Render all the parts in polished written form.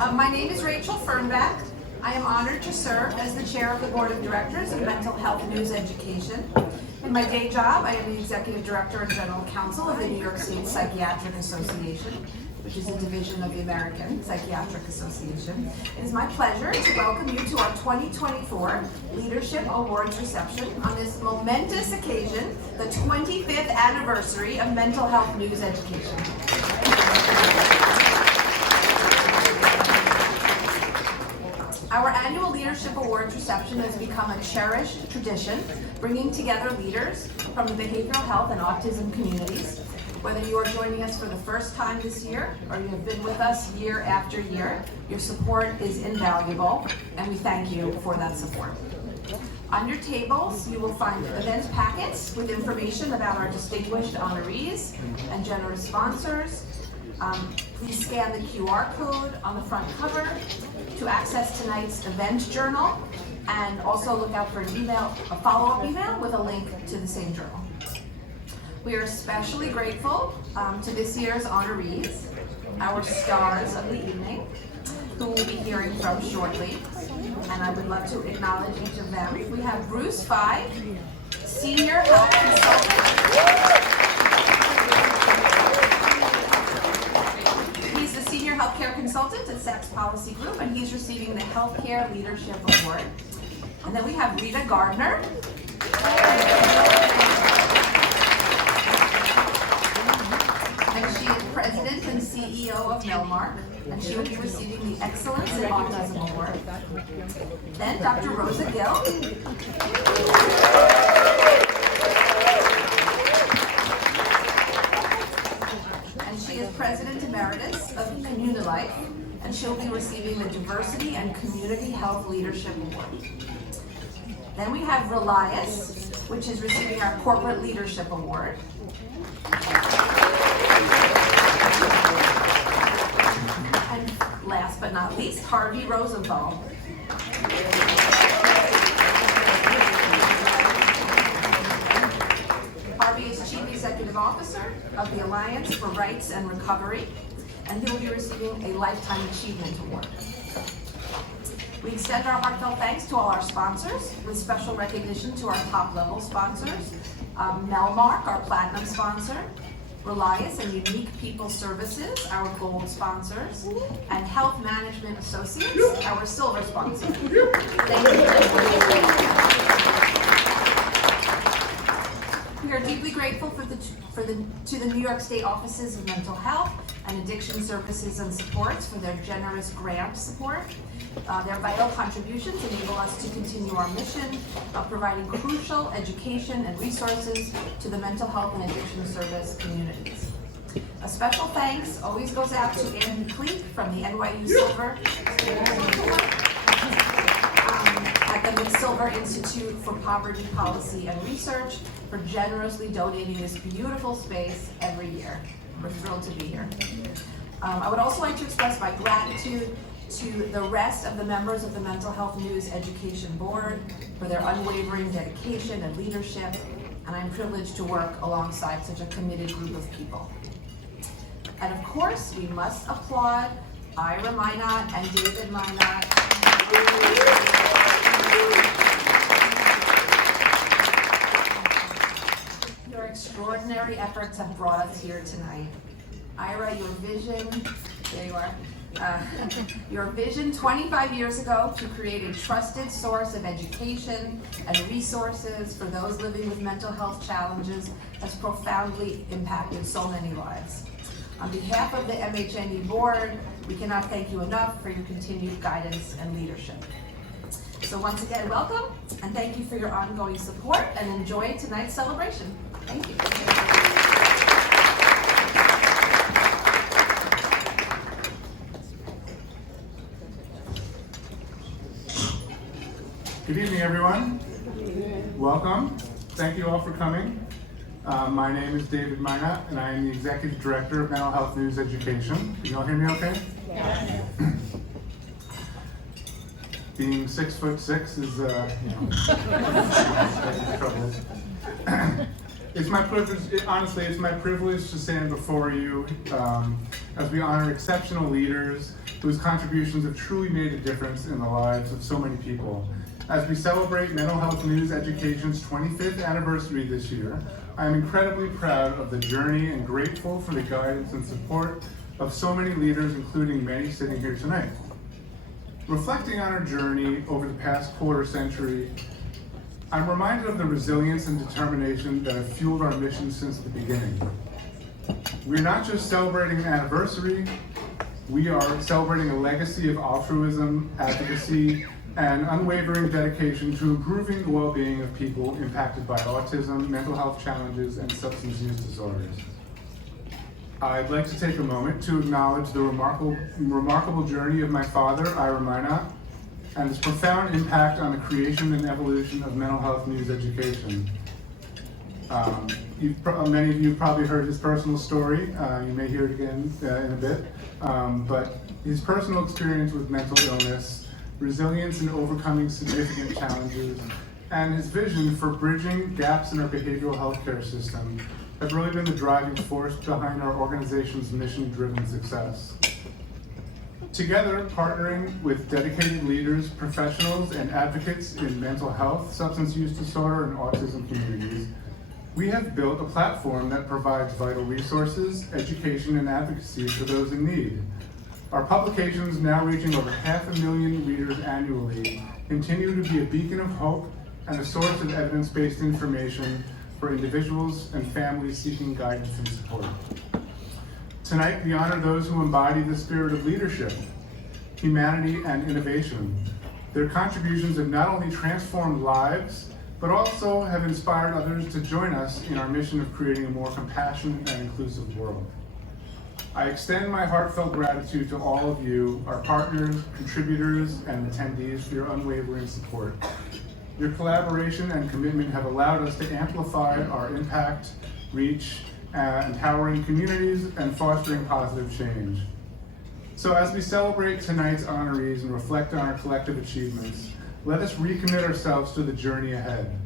My name is Rachel Fernbach. I am honored to serve as the chair of the Board of Directors of Mental Health News Education. In my day job, I am the Executive Director and General Counsel of the New York State Psychiatric Association, which is a division of the American Psychiatric Association. It is my pleasure to welcome you to our 2024 Leadership Awards reception on this momentous occasion, the 25th anniversary of Mental Health News Education. Our annual Leadership Awards reception has become a cherished tradition, bringing together leaders from the behavioral health and autism communities. Whether you are joining us for the first time this year or you have been with us year after year, your support is invaluable, and we thank you for that support. On your tables, you will find event packets with information about our distinguished honorees and generous sponsors. Please scan the QR code on the front cover to access tonight's event journal, and also look out for an email, a follow-up email with a link to the same journal. We are especially grateful to this year's honorees, our stars of the evening, who we'll be hearing from shortly, and I would love to acknowledge each of them. We have Bruce Feig, Senior Health Consultant. He's the Senior Healthcare Consultant at Sachs Policy Group, and he's receiving the Healthcare Leadership Award. And then we have Rita Gardner. And she is President and CEO of Melmark, and she will be receiving the Excellence in Autism Award. Then Dr. Rosa Beall. And she is President Emeritus of Comunilife, and she'll be receiving the Diversity and Community Health Leadership Award. Then we have Relias, which is receiving our Corporate Leadership Award. And last but not least, Harvey Rosenthal. Harvey is Chief Executive Officer of the Alliance for Rights and Recovery, and he will be receiving a Lifetime Achievement Award. We extend our heartfelt thanks to all our sponsors, with special recognition to our top-level sponsors, Melmark, our platinum sponsor, Relias and Unique People Services, our gold sponsors, and Health Management Associates, our silver sponsor. Thank you. We are deeply grateful to the New York State Offices of Mental Health and Addiction Services and Supports for their generous grant support. Their vital contributions enable us to continue our mission of providing crucial education and resources to the mental health and addiction service communities. A special thanks always goes out to Andy Cleek from the NYU Silver at the McSilver Institute for Poverty Policy and Research for generously donating this beautiful space every year. We're thrilled to be here. I would also like to express my gratitude to the rest of the members of the Mental Health News Education Board for their unwavering dedication and leadership, and I'm privileged to work alongside such a committed group of people. And of course, we must applaud Ira Minot and David Minot. Your extraordinary efforts have brought us here tonight. Ira, your vision, there you are. Your vision 25 years ago to create a trusted source of education and resources for those living with mental health challenges has profoundly impacted so many lives. On behalf of the MHNE board, we cannot thank you enough for your continued guidance and leadership. So once again, welcome, and thank you for your ongoing support, and enjoy tonight's celebration. Thank you. Good evening, everyone. Welcome. Thank you all for coming. My name is David Minot, and I am the Executive Director of Mental Health News Education. Can you all hear me okay? Yeah. Being 6'6" is, trouble. It's my privilege, honestly, it's my privilege to stand before you as we honor exceptional leaders whose contributions have truly made a difference in the lives of so many people. As we celebrate Mental Health News Education's 25th anniversary this year, I am incredibly proud of the journey and grateful for the guidance and support of so many leaders, including many sitting here tonight. Reflecting on our journey over the past quarter century, I'm reminded of the resilience and determination that have fueled our mission since the beginning. We're not just celebrating an anniversary, we are celebrating a legacy of altruism, advocacy, and unwavering dedication to improving the well-being of people impacted by autism, mental health challenges, and substance use disorders. I'd like to take a moment to acknowledge the remarkable journey of my father, Ira Minot, and his profound impact on the creation and evolution of mental health news education. Many of you probably heard his personal story. You may hear it again in a bit. But his personal experience with mental illness, resilience in overcoming significant challenges, and his vision for bridging gaps in our behavioral health care system have really been the driving force behind our organization's mission-driven success. Together, partnering with dedicated leaders, professionals, and advocates in mental health, substance use disorder, and autism communities, we have built a platform that provides vital resources, education, and advocacy for those in need. Our publications, now reaching over 500,000 readers annually, continue to be a beacon of hope and a source of evidence-based information for individuals and families seeking guidance and support. Tonight, we honor those who embody the spirit of leadership, humanity, and innovation. Their contributions have not only transformed lives, but also have inspired others to join us in our mission of creating a more compassionate and inclusive world. I extend my heartfelt gratitude to all of you, our partners, contributors, and attendees for your unwavering support. Your collaboration and commitment have allowed us to amplify our impact, reach, empowering communities, and fostering positive change. So as we celebrate tonight's honorees and reflect on our collective achievements, let us recommit ourselves to the journey ahead.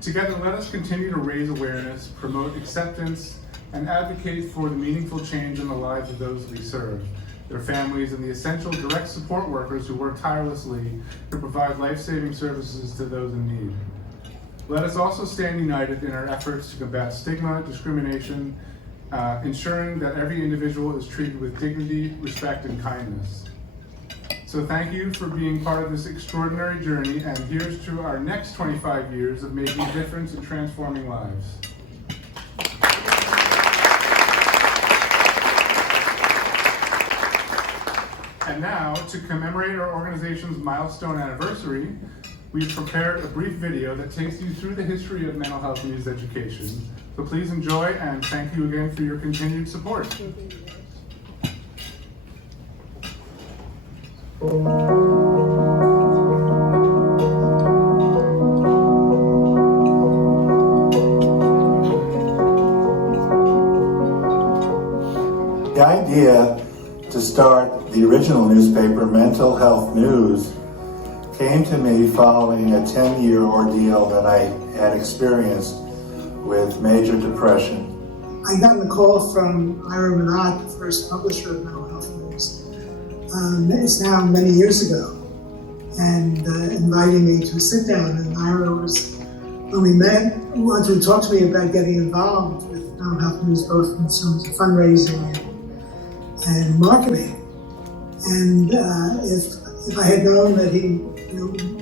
Together, let us continue to raise awareness, promote acceptance, and advocate for the meaningful change in the lives of those we serve, their families, and the essential direct support workers who work tirelessly to provide life-saving services to those in need. Let us also stand united in our efforts to combat stigma, discrimination, ensuring that every individual is treated with dignity, respect, and kindness. So thank you for being part of this extraordinary journey, and here's to our next 25 years of making a difference and transforming lives. And now, to commemorate our organization's milestone anniversary, we've prepared a brief video that takes you through the history of mental health news education. So please enjoy, and thank you again for your continued support. The idea to start the original newspaper, Mental Health News, came to me following a 10-year ordeal that I had experienced with major depression. I got a call from Ira Minot, the first publisher of Mental Health News. It's now many years ago, and inviting me to sit down. And Ira was, when we met, wanted to talk to me about getting involved with Mental Health News, both in terms of fundraising and marketing. And if I had known that he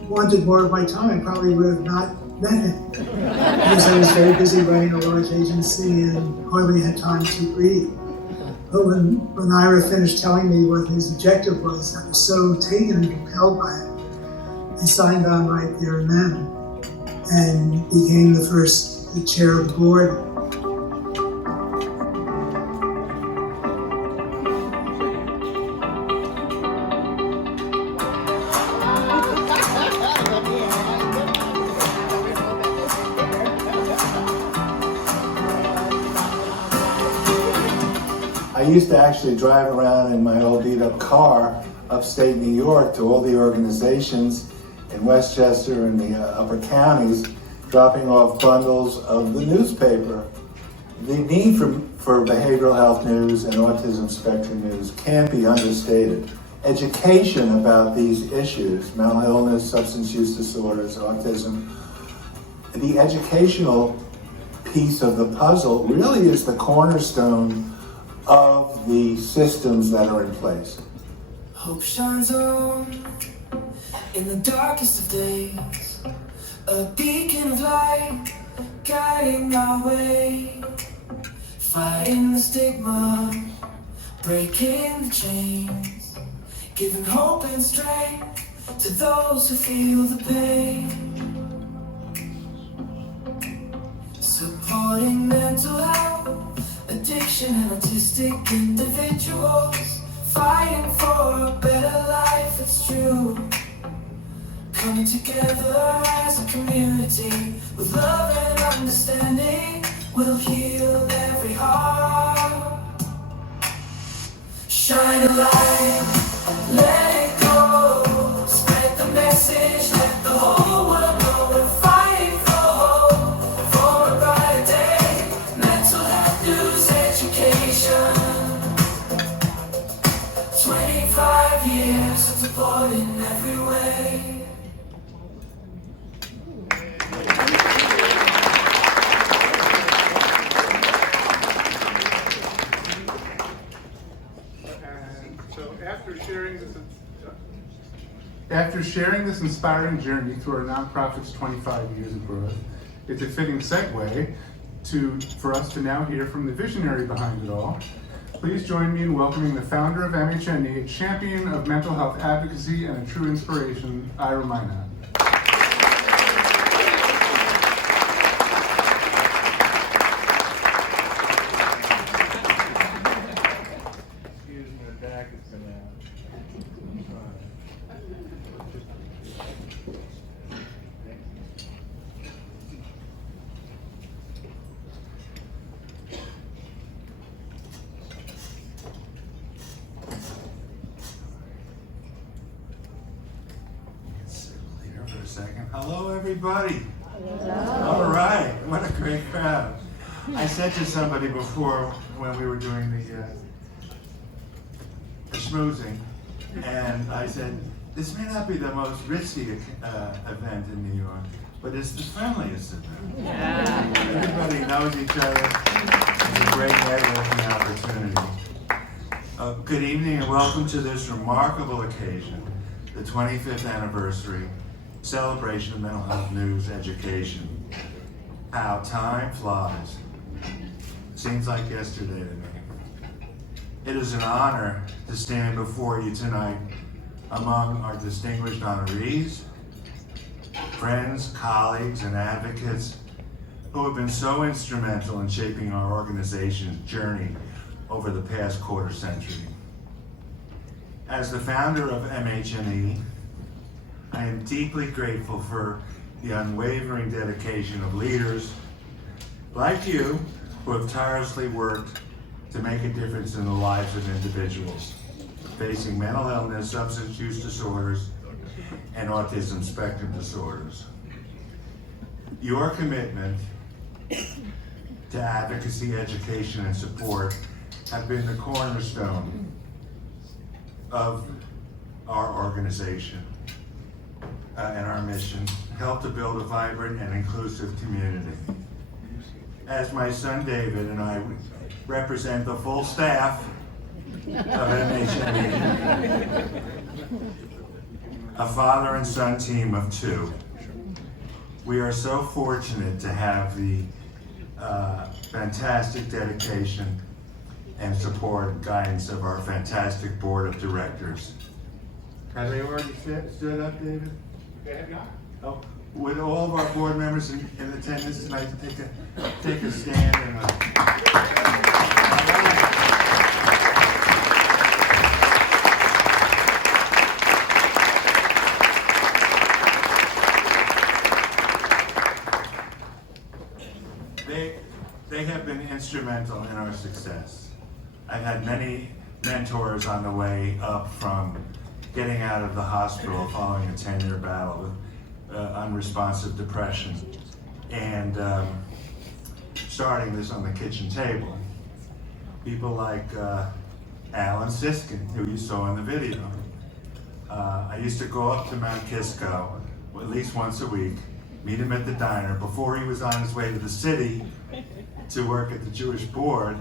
wanted more of my time, I probably would have not met him, because I was very busy running a large agency and hardly had time to breathe. But when Ira finished telling me what his objective was, I was so taken and compelled by it. I signed on right there and then, and became the chair of the board. I used to actually drive around in my old beat-up car upstate New York to all the organizations in Westchester and the upper counties, dropping off bundles of the newspaper. The need for behavioral health news and autism spectrum news can't be understated. Education about these issues, mental illness, substance use disorders, autism, the educational piece of the puzzle really is the cornerstone of the systems that are in place. Hope shines on in the darkest of days, a beacon of light guiding our way, fighting the stigma, breaking the chains, giving hope and strength to those who feel the pain. Supporting mental health, addiction and autistic individuals, fighting for a better life, it's true. Coming together as a community, with love and understanding, we'll heal every heart. Shine a light, let it go, spread the message, let the whole world know we're fighting for hope, for a brighter day. Mental health news education, 25 years of support in every way. After sharing this inspiring journey through our nonprofit's 25 years of growth, it's a fitting segue for us to now hear from the visionary behind it all. Please join me in welcoming the founder of MHNE, a champion of mental health advocacy and a true inspiration, Ira Minot. Hello, everybody. Hello. All right, what a great crowd. I said to somebody before when we were doing the schmoozing, and I said, this may not be the most ritzy event in New York, but it's the friendliest event. Yeah. Everybody knows each other. It's a great networking opportunity. Good evening and welcome to this remarkable occasion, the 25th anniversary celebration of mental health news education. How time flies. Seems like yesterday to me. It is an honor to stand before you tonight among our distinguished honorees, friends, colleagues, and advocates who have been so instrumental in shaping our organization's journey over the past quarter century. As the founder of MHNE, I am deeply grateful for the unwavering dedication of leaders like you who have tirelessly worked to make a difference in the lives of individuals facing mental illness, substance use disorders, and autism spectrum disorders. Your commitment to advocacy, education, and support have been the cornerstone of our organization. And our mission, help to build a vibrant and inclusive community. As my son David and I represent the full staff of MHNE, a father and son team of two, we are so fortunate to have the fantastic dedication and support and guidance of our fantastic board of directors. Have they already stood up, David? Oh, would all of our board members in attendance tonight take a stand and they have been instrumental in our success. I've had many mentors on the way up from getting out of the hospital following a 10-year battle with unresponsive depression, and starting this on the kitchen table. People like Alan Siskin, who you saw in the video. I used to go up to Mount Kisco at least once a week, meet him at the diner before he was on his way to the city to work at the Jewish board,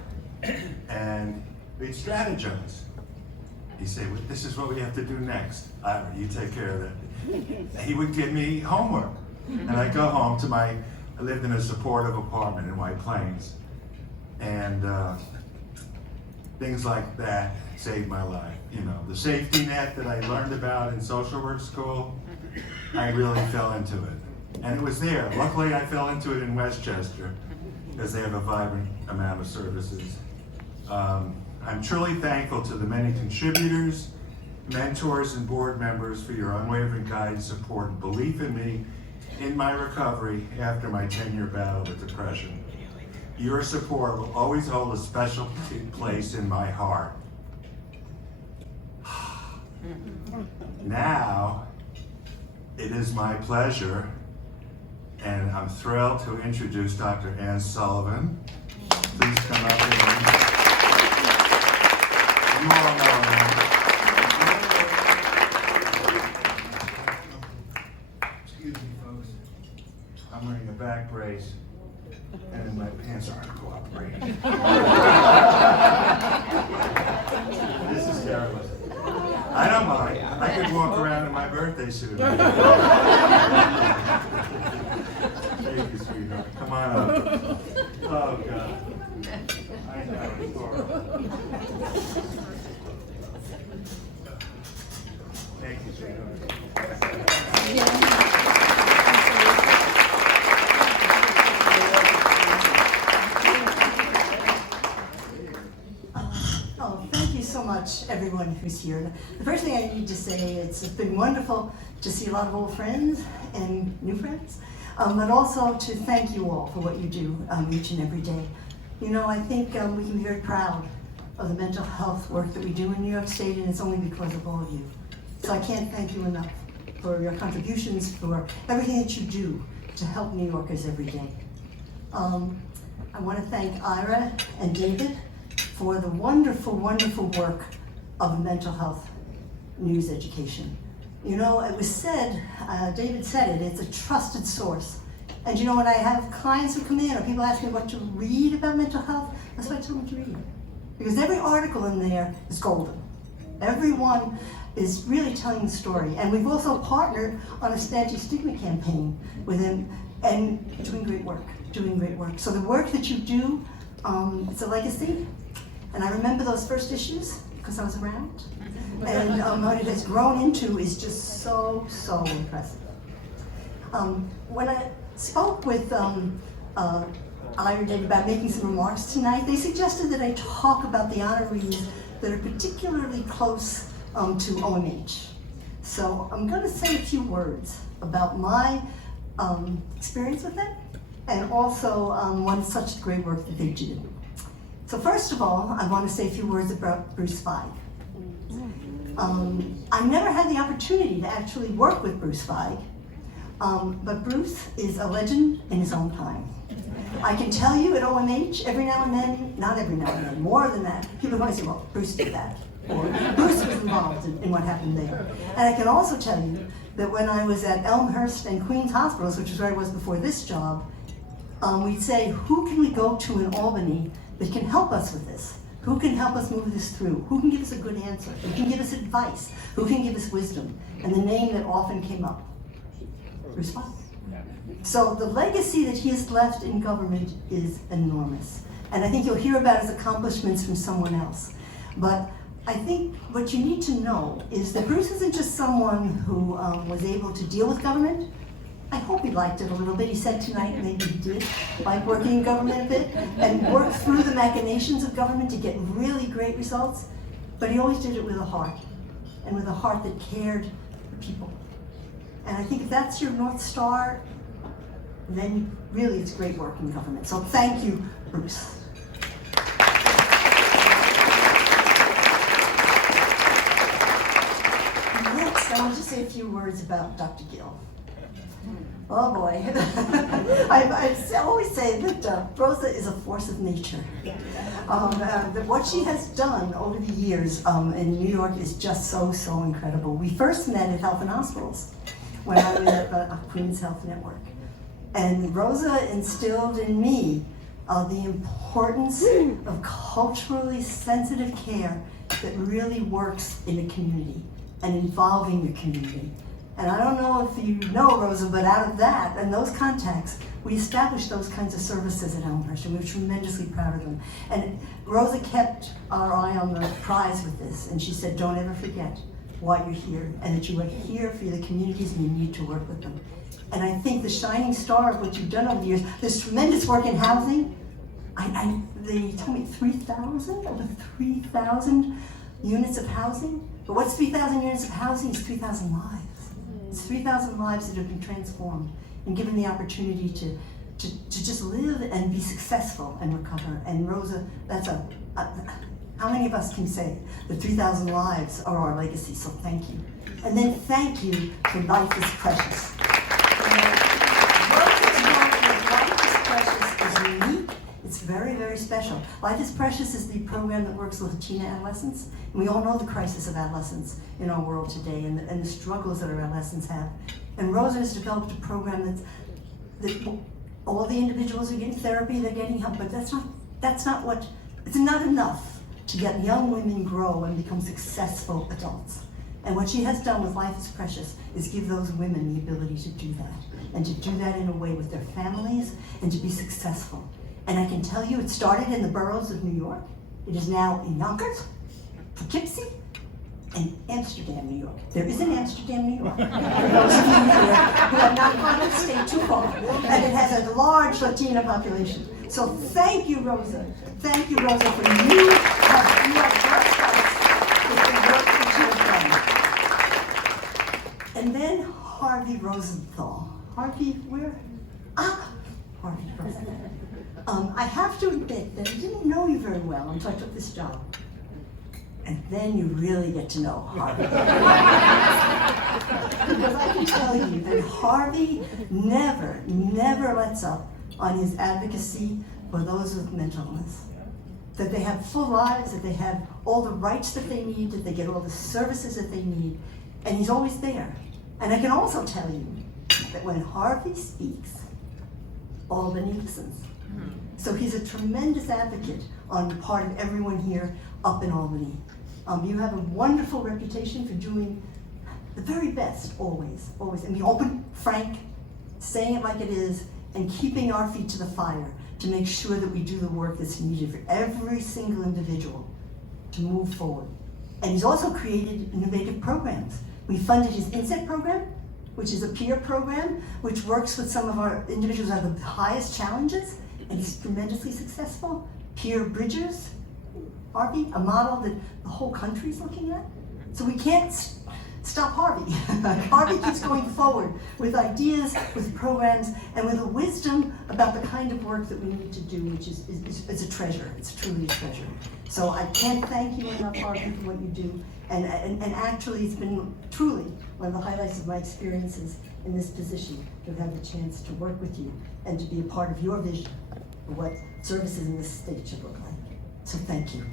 and we'd strategize. He'd say, well, this is what we have to do next. Ira, you take care of that. He would give me homework, and I'd go home to I lived in a supportive apartment in White Plains, and things like that saved my life. You know, the safety net that I learned about in social work school, I really fell into it. And it was there. Luckily, I fell into it in Westchester because they have a vibrant amount of services. I'm truly thankful to the many contributors, mentors, and board members for your unwavering guidance, support, and belief in me in my recovery after my 10-year battle with depression. Your support will always hold a special place in my heart. Now, it is my pleasure, and I'm thrilled to introduce Dr. Ann Sullivan. Please come up here. You all know her. Excuse me, folks. I'm wearing a back brace, and my pants aren't cooperating. This is terrible. I don't mind. I could walk around in my birthday suit. Thank you, sweetheart. Come on up. Oh, God. I know, it's horrible. Thank you, sweetheart. Thank you so much, everyone who's here. The first thing I need to say, it's been wonderful to see a lot of old friends and new friends, but also to thank you all for what you do each and every day. You know, I think we can be very proud of the mental health work that we do in New York State, and it's only because of all of you. So I can't thank you enough for your contributions, for everything that you do to help New Yorkers every day. I want to thank Ira and David for the wonderful, wonderful work of mental health news education. You know, it was said, David said it, it's a trusted source. And you know, when I have clients who come in or people ask me what to read about mental health, that's what I tell them to read. Because every article in there is golden. Everyone is really telling the story. And we've also partnered on a anti-stigma campaign with him and doing great work, So the work that you do, it's a legacy. And I remember those first issues because I was around. And what it has grown into is just so, so impressive. When I spoke with Ira and David about making some remarks tonight, they suggested that I talk about the honorees that are particularly close to OMH. So I'm going to say a few words about my experience with them and also one such great work that they do. So first of all, I want to say a few words about Bruce Feig. I never had the opportunity to actually work with Bruce Feig, but Bruce is a legend in his own time. I can tell you at OMH, every now and then, not every now and then, more than that, people might say, well, Bruce did that, or Bruce was involved in what happened there. And I can also tell you that when I was at Elmhurst and Queens Hospitals, which is where I was before this job, we'd say, who can we go to in Albany that can help us with this? Who can help us move this through? Who can give us a good answer? Who can give us advice? Who can give us wisdom? And the name that often came up, Bruce Feig. So the legacy that he has left in government is enormous. And I think you'll hear about his accomplishments from someone else. But I think what you need to know is that Bruce isn't just someone who was able to deal with government. I hope he liked it a little bit. He said tonight maybe he did like working in government a bit and work through the machinations of government to get really great results. But he always did it with a heart, and with a heart that cared for people. And I think if that's your North Star, then really it's great work in government. So thank you, Bruce. Next, I want to say a few words about Dr. Gill. Oh boy. I always say that Rosa is a force of nature. That what she has done over the years in New York is just so incredible. We first met at Health and Hospitals when I was at Queen's Health Network. And Rosa instilled in me the importance of culturally sensitive care that really works in a community and involving the community. And I don't know if you know, Rosa, but out of that and those contacts, we established those kinds of services at Elmhurst, and we're tremendously proud of them. And Rosa kept our eye on the prize with this, and she said, don't ever forget why you're here, and that you are here for the communities and you need to work with them. And I think the shining star of what you've done over the years, this tremendous work in housing, they told me 3,000, over 3,000 units of housing. But what's 3,000 units of housing? It's 3,000 lives. It's 3,000 lives that have been transformed and given the opportunity to just live and be successful and recover. And Rosa, that's how many of us can say that 3,000 lives are our legacy? So thank you. And then thank you for Life is Precious. Rosa's work with Life is Precious is unique. It's very, very special. Life is Precious is the program that works with Latina adolescents. And we all know the crisis of adolescents in our world today and the struggles that our adolescents have. And Rosa has developed a program that all the individuals are getting therapy, they're getting help, but it's not enough to get young women grow and become successful adults. And what she has done with Life is Precious is give those women the ability to do that, and to do that in a way with their families and to be successful. And I can tell you, it started in the boroughs of New York. It is now in Yonkers, Poughkeepsie, and Amsterdam, New York. There is an Amsterdam, New York. For those of you here who have not gone to stay too far. And it has a large Latina population. So thank you, Rosa. Thank you, Rosa, for you have blessed us with the work that you have done. And then Harvey Rosenthal. Harvey, where? Harvey Rosenthal. I have to admit that I didn't know you very well until I took this job. And then you really get to know Harvey. Because I can tell you that Harvey never lets up on his advocacy for those with mental illness. That they have full lives, that they have all the rights that they need, that they get all the services that they need, and he's always there. And I can also tell you that when Harvey speaks, Albany listens. So he's a tremendous advocate on the part of everyone here up in Albany. You have a wonderful reputation for doing the very best, always. And be open, frank, saying it like it is, and keeping our feet to the fire to make sure that we do the work that's needed for every single individual to move forward. And he's also created innovative programs. We funded his INSET program, which is a peer program, which works with some of our individuals who have the highest challenges, and he's tremendously successful. Peer Bridgers, Harvey, a model that the whole country's looking at. So we can't stop Harvey. Harvey keeps going forward with ideas, with programs, and with a wisdom about the kind of work that we need to do, which is it's a treasure. It's truly a treasure. So I can't thank you enough, Harvey, for what you do. And actually, it's been truly one of the highlights of my experiences in this position to have had the chance to work with you and to be a part of your vision of what services in this state should look like. So thank you.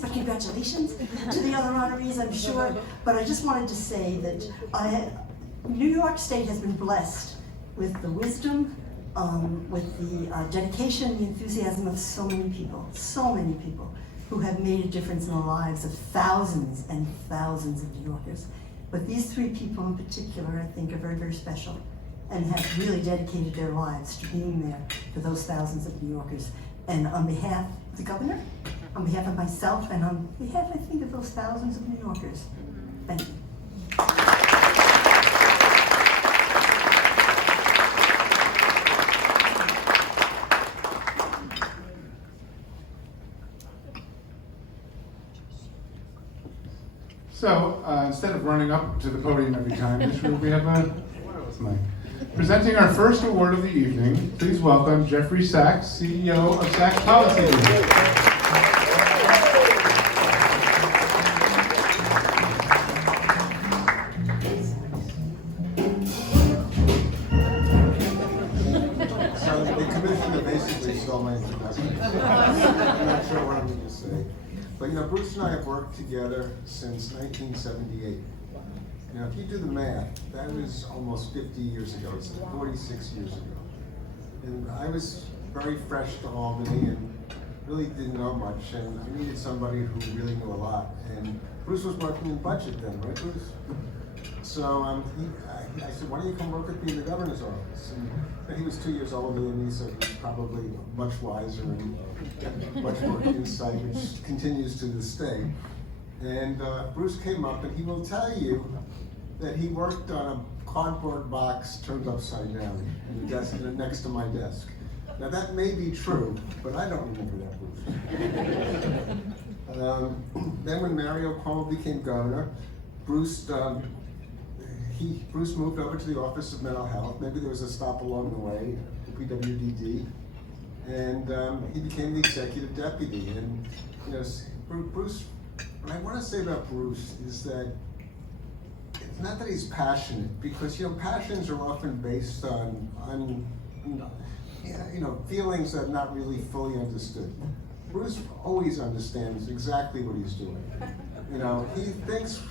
But congratulations to the other honorees, I'm sure. But I just wanted to say that New York State has been blessed with the wisdom, with the dedication, the enthusiasm of so many people who have made a difference in the lives of thousands and thousands of New Yorkers. But these three people in particular, I think, are very, very special and have really dedicated their lives to being there for those thousands of New Yorkers. And on behalf of the governor, on behalf of myself, and on behalf, I think, of those thousands of New Yorkers, thank you. So, instead of running up to the podium every time, we have a wireless mic. Presenting our first award of the evening, please welcome Jeffrey Sachs, CEO of Sachs Policy Group. The commissioner basically stole my introduction. I'm not sure what I'm going to say. But Bruce and I have worked together since 1978. Now, if you do the math, that was almost 50 years ago. It's 46 years ago. And I was very fresh to Albany and really didn't know much, and I needed somebody who really knew a lot. And Bruce was working in budget then, right, Bruce? So I said, why don't you come work with me in the governor's office? And he was 2 years older than me, so he was probably much wiser and much more insight, which continues to this day. And Bruce came up, and he will tell you that he worked on a cardboard box turned upside down in the desk next to my desk. Now that may be true, but I don't remember that, Bruce. Then when Mario Cuomo became governor, Bruce moved over to the Office of Mental Health. Maybe there was a stop along the way, the PWDD, and he became the executive deputy. And Bruce, what I want to say about Bruce is that it's not that he's passionate, because passions are often based on feelings that are not really fully understood. Bruce always understands exactly what he's doing. He thinks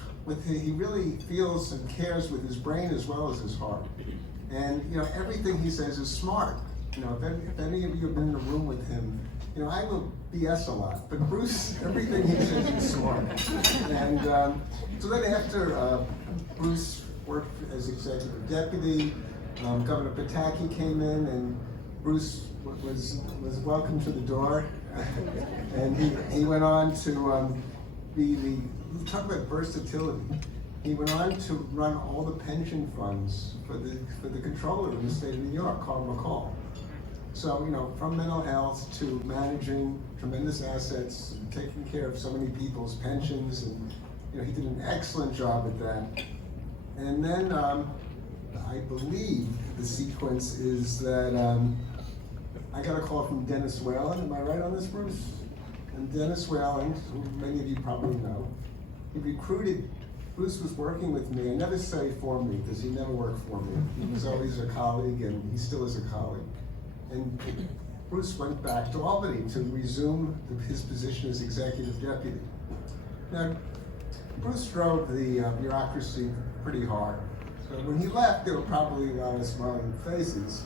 he really feels and cares with his brain as well as his heart. And everything he says is smart. If any of you have been in a room with him, I will BS a lot, but Bruce, everything he says is smart. And so then after Bruce worked as executive deputy, Governor Pataki came in, and Bruce was welcomed to the door, and he went on to talk about versatility. He went on to run all the pension funds for the controller in the state of New York, Carl McCall. So, from mental health to managing tremendous assets, and taking care of so many people's pensions, and he did an excellent job at that. And then I believe the sequence is that I got a call from Dennis Whalen. Am I right on this, Bruce? And Dennis Whalen, who many of you probably know, he recruited. Bruce was working with me. I never say for me, because he never worked for me. He was always a colleague, and he still is a colleague. And Bruce went back to Albany to resume his position as executive deputy. Now, Bruce drove the bureaucracy pretty hard. So when he left, there were probably a lot of smiling faces.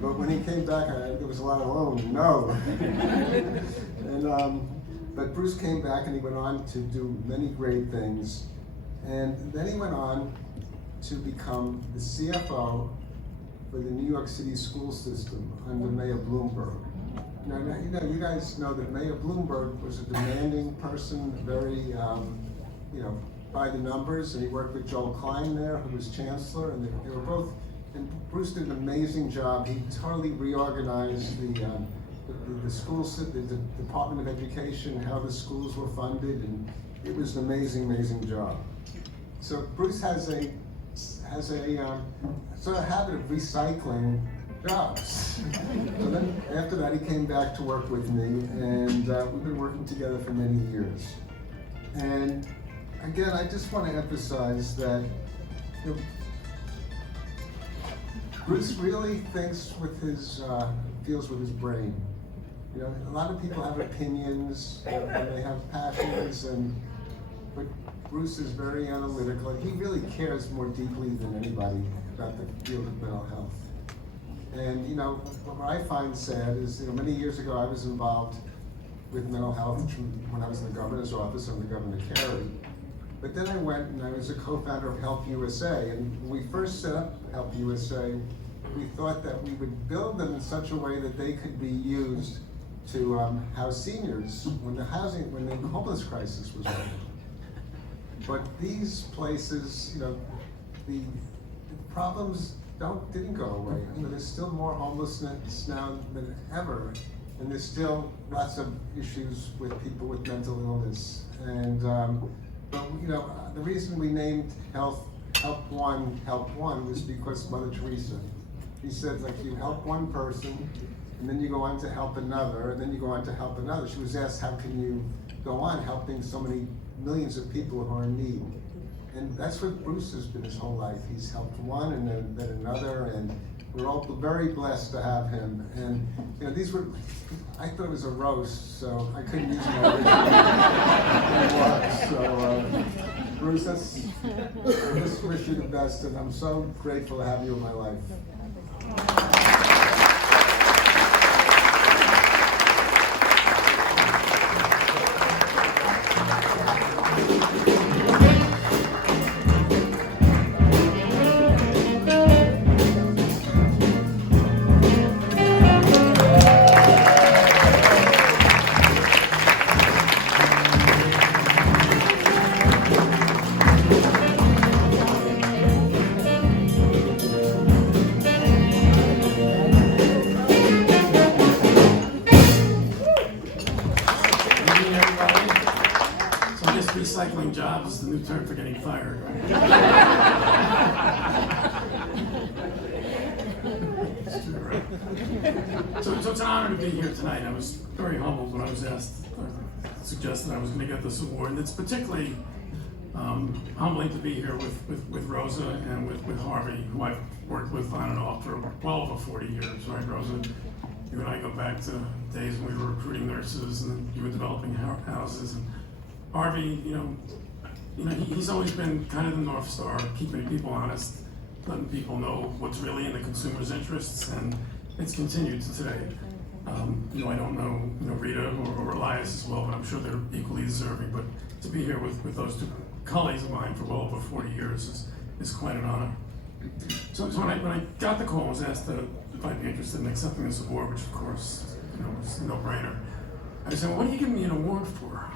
But when he came back, there was a lot of, oh no. And, but Bruce came back, and he went on to do many great things. And then he went on to become the CFO for the New York City school system under Mayor Bloomberg. Now, you guys know that Mayor Bloomberg was a demanding person, very, by the numbers, and he worked with Joel Klein there, who was chancellor, and they were both, and Bruce did an amazing job. He totally reorganized the school, the Department of Education, how the schools were funded, and it was an amazing, amazing job. So Bruce has a sort of habit of recycling jobs. So then after that, he came back to work with me, and we've been working together for many years. And again, I just want to emphasize that Bruce really thinks with his, feels with his brain. A lot of people have opinions, and they have passions, but Bruce is very analytical, and he really cares more deeply than anybody about the field of mental health. And what I find sad is, many years ago I was involved with mental health when I was in the governor's office under Governor Carey. But then I went and I was a co-founder of Help USA, and when we first set up Help USA, we thought that we would build them in such a way that they could be used to house seniors when the homeless crisis was over. But these places, the problems didn't go away. There's still more homelessness now than ever, and there's still lots of issues with people with mental illness. And but the reason we named Help One was because Mother Teresa. She said, you help one person, and then you go on to help another, and then you go on to help another. She was asked, how can you go on helping so many millions of people who are in need? And that's what Bruce has been his whole life. He's helped one and then another, and We're all very blessed to have him. And you know, these were, I thought it was a roast, so I couldn't use my original. So, Bruce, I just wish you the best, and I'm so grateful to have you in my life. Recycling jobs is the new term for getting fired, right? It's true, right? So it's an honor to be here tonight. I was very humbled when I was asked, or suggested I was going to get this award, and it's particularly humbling to be here with Rosa and with Harvey, who I've worked with on and off for well over 40 years, right, Rosa? You and I go back to days when we were recruiting nurses and you were developing houses. And Harvey, he's always been kind of the North Star, keeping people honest, letting people know what's really in the consumer's interests, and it's continued to today. I don't know, Rita or Relias as well, but I'm sure they're equally deserving. But to be here with those two colleagues of mine for well over 40 years is quite an honor. So when I got the call, I was asked if I'd be interested in accepting this award, which of course, was a no-brainer. I said, well, what are you giving me an award for?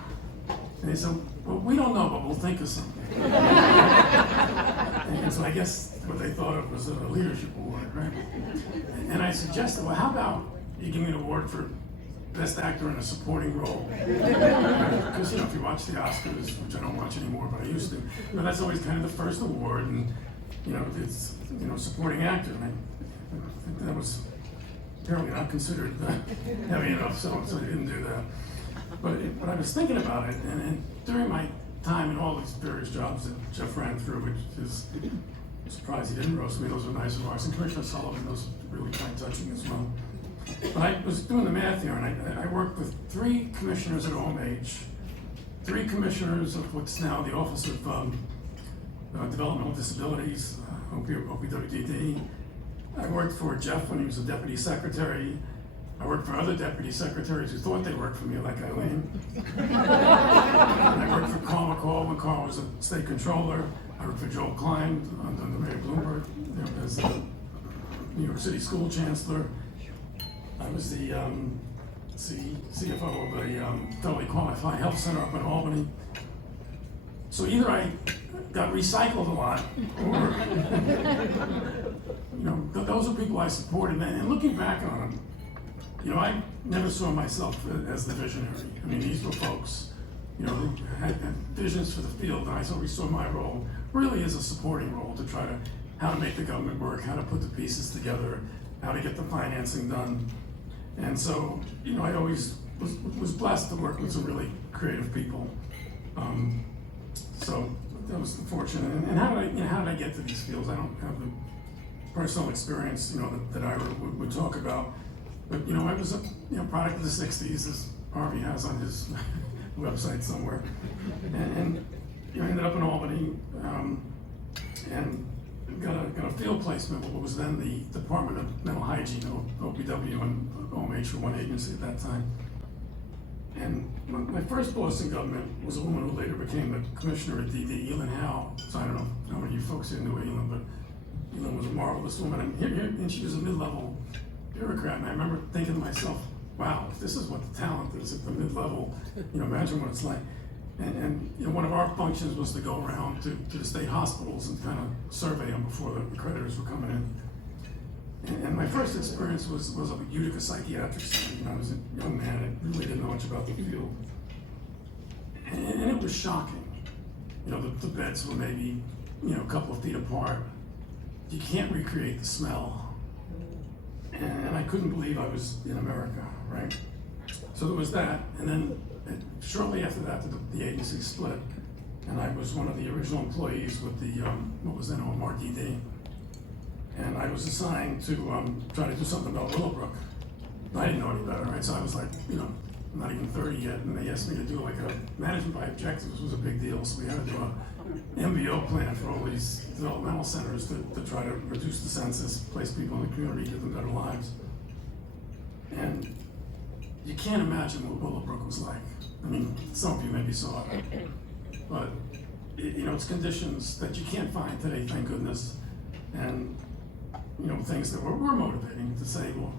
And they said, well, we don't know, but we'll think of something. And so I guess what they thought of was a leadership award, right? And I suggested, well, how about you give me an award for Best Actor in a Supporting Role? Because, if you watch the Oscars, which I don't watch anymore, but I used to, that's always kind of the first award, and, it's, supporting actor. And I think that was apparently not considered heavy enough, so I didn't do that. But I was thinking about it, and during my time in all these various jobs that Jeff ran through, which is, I'm surprised he didn't roast me, those were nice remarks, and Commissioner Sullivan, those were really quite touching as well. But I was doing the math here, and I worked with 3 commissioners at OMH, 3 commissioners of what's now the Office of Developmental Disabilities, OPWDD. I worked for Jeff when he was a deputy secretary. I worked for other deputy secretaries who thought they worked for me, like Arlene. And I worked for Carl McCall when Carl was a state controller. I worked for Joel Klein under Mayor Bloomberg as the New York City school chancellor. I was the CFO of a federally qualified health center up in Albany. So either I got recycled a lot, or those are people I supported. And looking back on them, I never saw myself as the visionary. I mean, these were folks, who had visions for the field, and I always saw my role really as a supporting role to try to how to make the government work, how to put the pieces together, how to get the financing done. And so, I always was blessed to work with some really creative people. So that was fortunate. And how did I get to these fields? I don't have the personal experience, that I would talk about. But I was a product of the '60s, as Harvey has on his website somewhere, and ended up in Albany, and got a field placement with what was then the Department of Mental Hygiene, OPW, and OMH for one agency at that time. And my first boss in government was a woman who later became the commissioner at DD, Elin Howe. So I don't know how many of you folks here knew Elin, but Elin was a marvelous woman, and she was a mid-level bureaucrat, and I remember thinking to myself, wow, if this is what the talent is at the mid-level, imagine what it's like. And one of our functions was to go around to the state hospitals and kind of survey them before the creditors were coming in. And my first experience was a Utica Psychiatric Center. I was a young man, I really didn't know much about the field. And it was shocking. The beds were maybe, a couple of feet apart. You can't recreate the smell. And I couldn't believe I was in America, right? So there was that, and then shortly after that, the agency split, and I was one of the original employees with the what was then OMRDD. and I was assigned to try to do something about Willowbrook. I didn't know any better, right? So I was like, I'm not even 30 yet, and they asked me to do like a management by objectives was a big deal. So we had to do a MBO plan for all these developmental centers to try to reduce the census, place people in the community, give them better lives. And you can't imagine what Willowbrook was like. I mean, some of you maybe saw it, but it's conditions that you can't find today, thank goodness. And things that were motivating to say, well,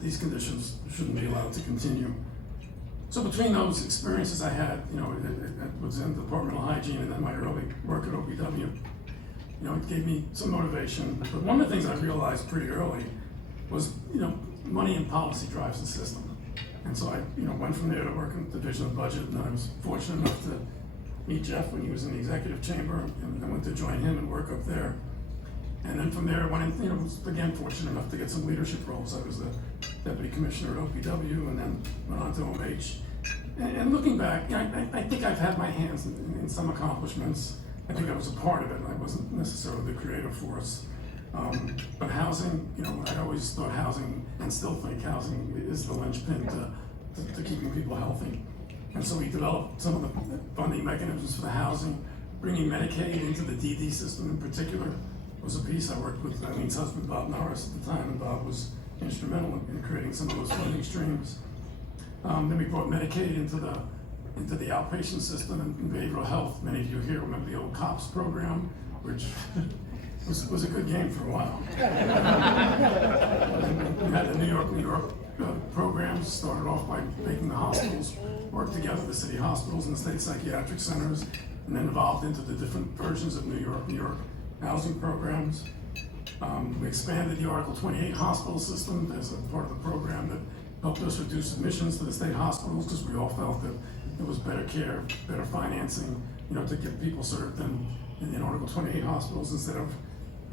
these conditions shouldn't be allowed to continue. So between those experiences I had, it was in the Department of Hygiene and then my early work at OPW, it gave me some motivation. But one of the things I realized pretty early was, money and policy drives the system. And so I, went from there to work in the Division of Budget, and I was fortunate enough to meet Jeff when he was in the executive chamber, and I went to join him and work up there. And then from there, I went in, was again fortunate enough to get some leadership roles. I was the deputy commissioner at OPW, and then went on to OMH. And looking back, I think I've had my hands in some accomplishments. I think I was a part of it. I wasn't necessarily the creative force. But housing, I always thought housing, and still think housing is the linchpin to keeping people healthy. And so we developed some of the funding mechanisms for the housing, bringing Medicaid into the DD system in particular. Was a piece I worked with Arlene's husband, Bob Norris, at the time, and Bob was instrumental in creating some of those funding streams. Then we brought Medicaid into the outpatient system and behavioral health. Many of you here remember the old COPS program, which was a good game for a while. We had the New York programs started off by making the hospitals work together, the city hospitals and the state psychiatric centers, and then evolved into the different versions of New York housing programs. We expanded the Article 28 hospital system as a part of the program that helped us reduce admissions to the state hospitals because we all felt that there was better care, better financing, to get people served in Article 28 hospitals instead of,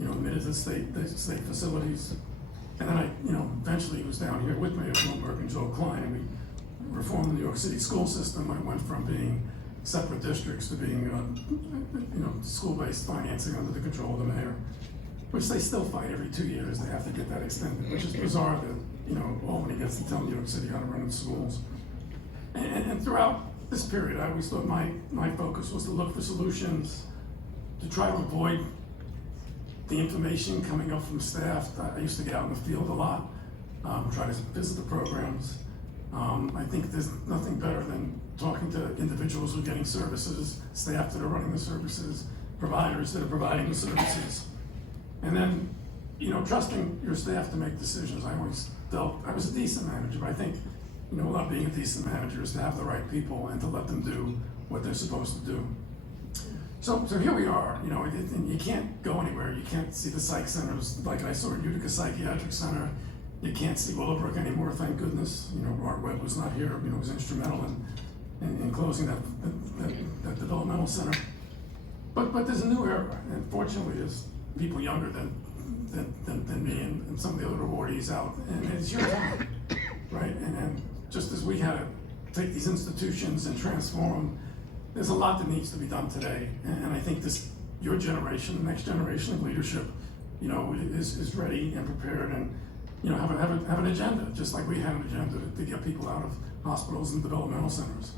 admitted to state facilities. And then I, eventually was down here with me at Melmark and Joel Klein, and we reformed the New York City school system. I went from being separate districts to being, school-based financing under the control of the mayor, which they still fight every 2 years. They have to get that extended, which is bizarre that, Albany gets to tell New York City how to run its schools. And throughout this period, I always thought my focus was to look for solutions, to try to avoid the information coming up from staff. I used to get out in the field a lot, try to visit the programs. I think there's nothing better than talking to individuals who are getting services, staff that are running the services, providers that are providing the services. And then, trusting your staff to make decisions. I was a decent manager, but I think, a lot of being a decent manager is to have the right people and to let them do what they're supposed to do. So here we are, and you can't go anywhere. You can't see the psych centers like I saw at Utica Psychiatric Center. You can't see Willowbrook anymore, thank goodness. Art Webb was not here, was instrumental in closing that developmental center. But there's a new era, and fortunately there's people younger than me and some of the other awardees out, and it's your time, right? And just as we had to take these institutions and transform them, there's a lot that needs to be done today, and I think your generation, the next generation of leadership, is ready and prepared and have an agenda, just like we had an agenda to get people out of hospitals and developmental centers.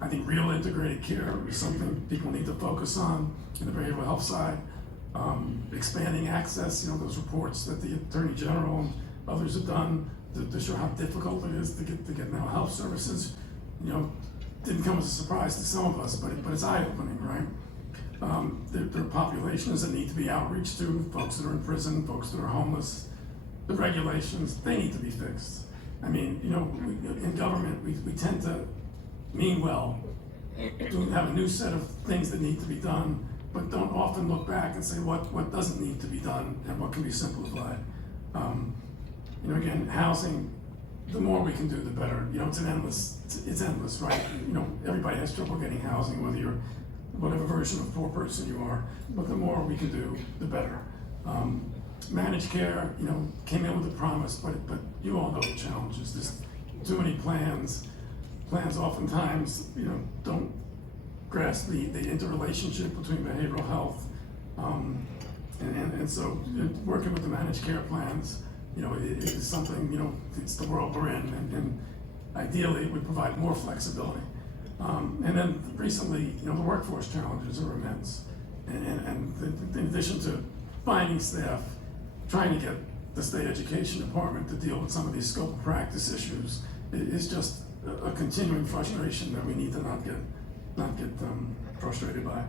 I think real integrated care is something people need to focus on in the behavioral health side. Expanding access, those reports that the Attorney General and others have done to show how difficult it is to get mental health services, didn't come as a surprise to some of us, but it's eye-opening, right? There are populations that need to be outreached to, folks that are in prison, folks that are homeless. The regulations, they need to be fixed. I mean, in government, we tend to mean well, have a new set of things that need to be done, but don't often look back and say what doesn't need to be done and what can be simplified. Again, housing, the more we can do, the better. It's endless, right? Everybody has trouble getting housing, whether you're whatever version of poor person you are, but the more we can do, the better. Managed care, came in with a promise, but you all know the challenges. There's too many plans. Plans oftentimes, don't grasp the interrelationship between behavioral health, And so working with the managed care plans, it is something, it's the world we're in, and ideally it would provide more flexibility. And then recently, the workforce challenges are immense. And in addition to finding staff, trying to get the state education department to deal with some of these scope of practice issues is just a continuing frustration that we need to not get frustrated by.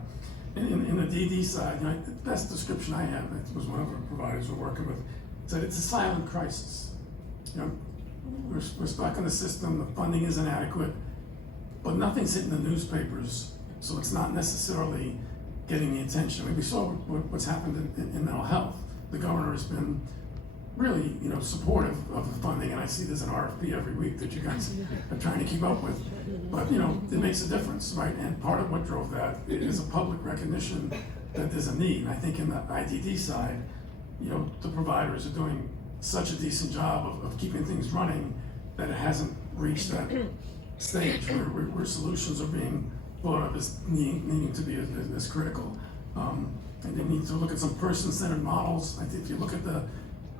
In the DD side, the best description I have, it was one of our providers we're working with, said it's a silent crisis. We're stuck in the system, the funding is inadequate, but nothing's hitting the newspapers, so it's not necessarily getting the attention. I mean, we saw what's happened in mental health. The governor has been really, supportive of the funding, and I see there's an RFP every week that you guys are trying to keep up with. But, it makes a difference, right? And part of what drove that is a public recognition that there's a need. And I think in the IDD side, the providers are doing such a decent job of keeping things running that it hasn't reached that stage where solutions are being thought of as needing to be as critical. And they need to look at some person-centered models. I think if you look at the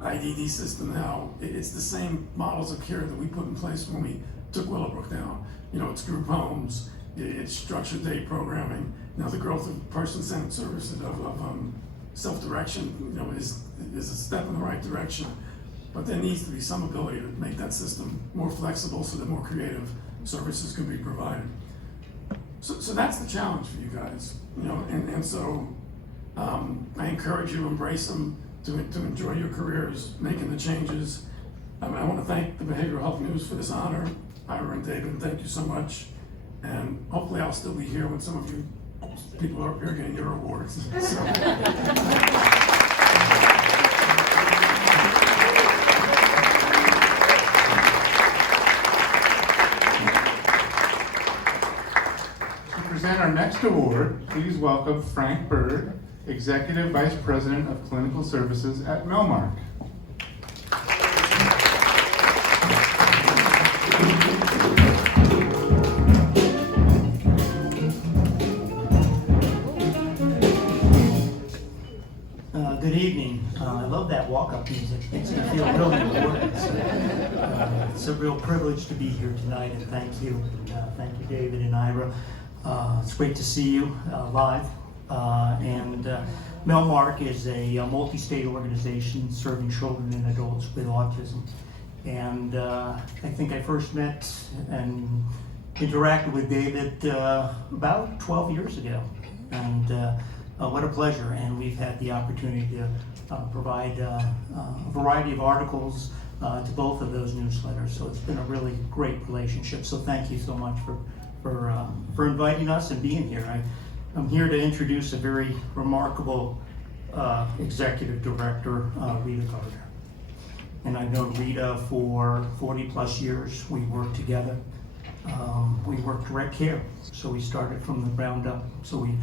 IDD system now, it's the same models of care that we put in place when we took Willowbrook down. It's group homes, it's structured day programming. Now the growth of person-centered services of self-direction, is a step in the right direction. But there needs to be some ability to make that system more flexible so that more creative services can be provided. So that's the challenge for you guys, and so I encourage you to embrace them, to enjoy your careers, making the changes. I want to thank the Behavioral Health News for this honor. Ira and David, thank you so much. And hopefully I'll still be here when some of you people are up here getting your awards. So. Present our next award, please welcome Frank Bird, Executive Vice President of Clinical Services at Melmark. Good evening. I love that walk-up music. It makes me feel really important. It's a real privilege to be here tonight, and thank you. Thank you, David and Ira. It's great to see you live. Melmark is a multi-state organization serving children and adults with autism. And I think I first met and interacted with David about 12 years ago. And what a pleasure. And we've had the opportunity to provide a variety of articles to both of those newsletters. So it's been a really great relationship. So thank you so much for inviting us and being here. I'm here to introduce a very remarkable executive director, Rita Gardner. And I've known Rita for 40 plus years. We worked together. We worked direct care, so we started from the ground up. So we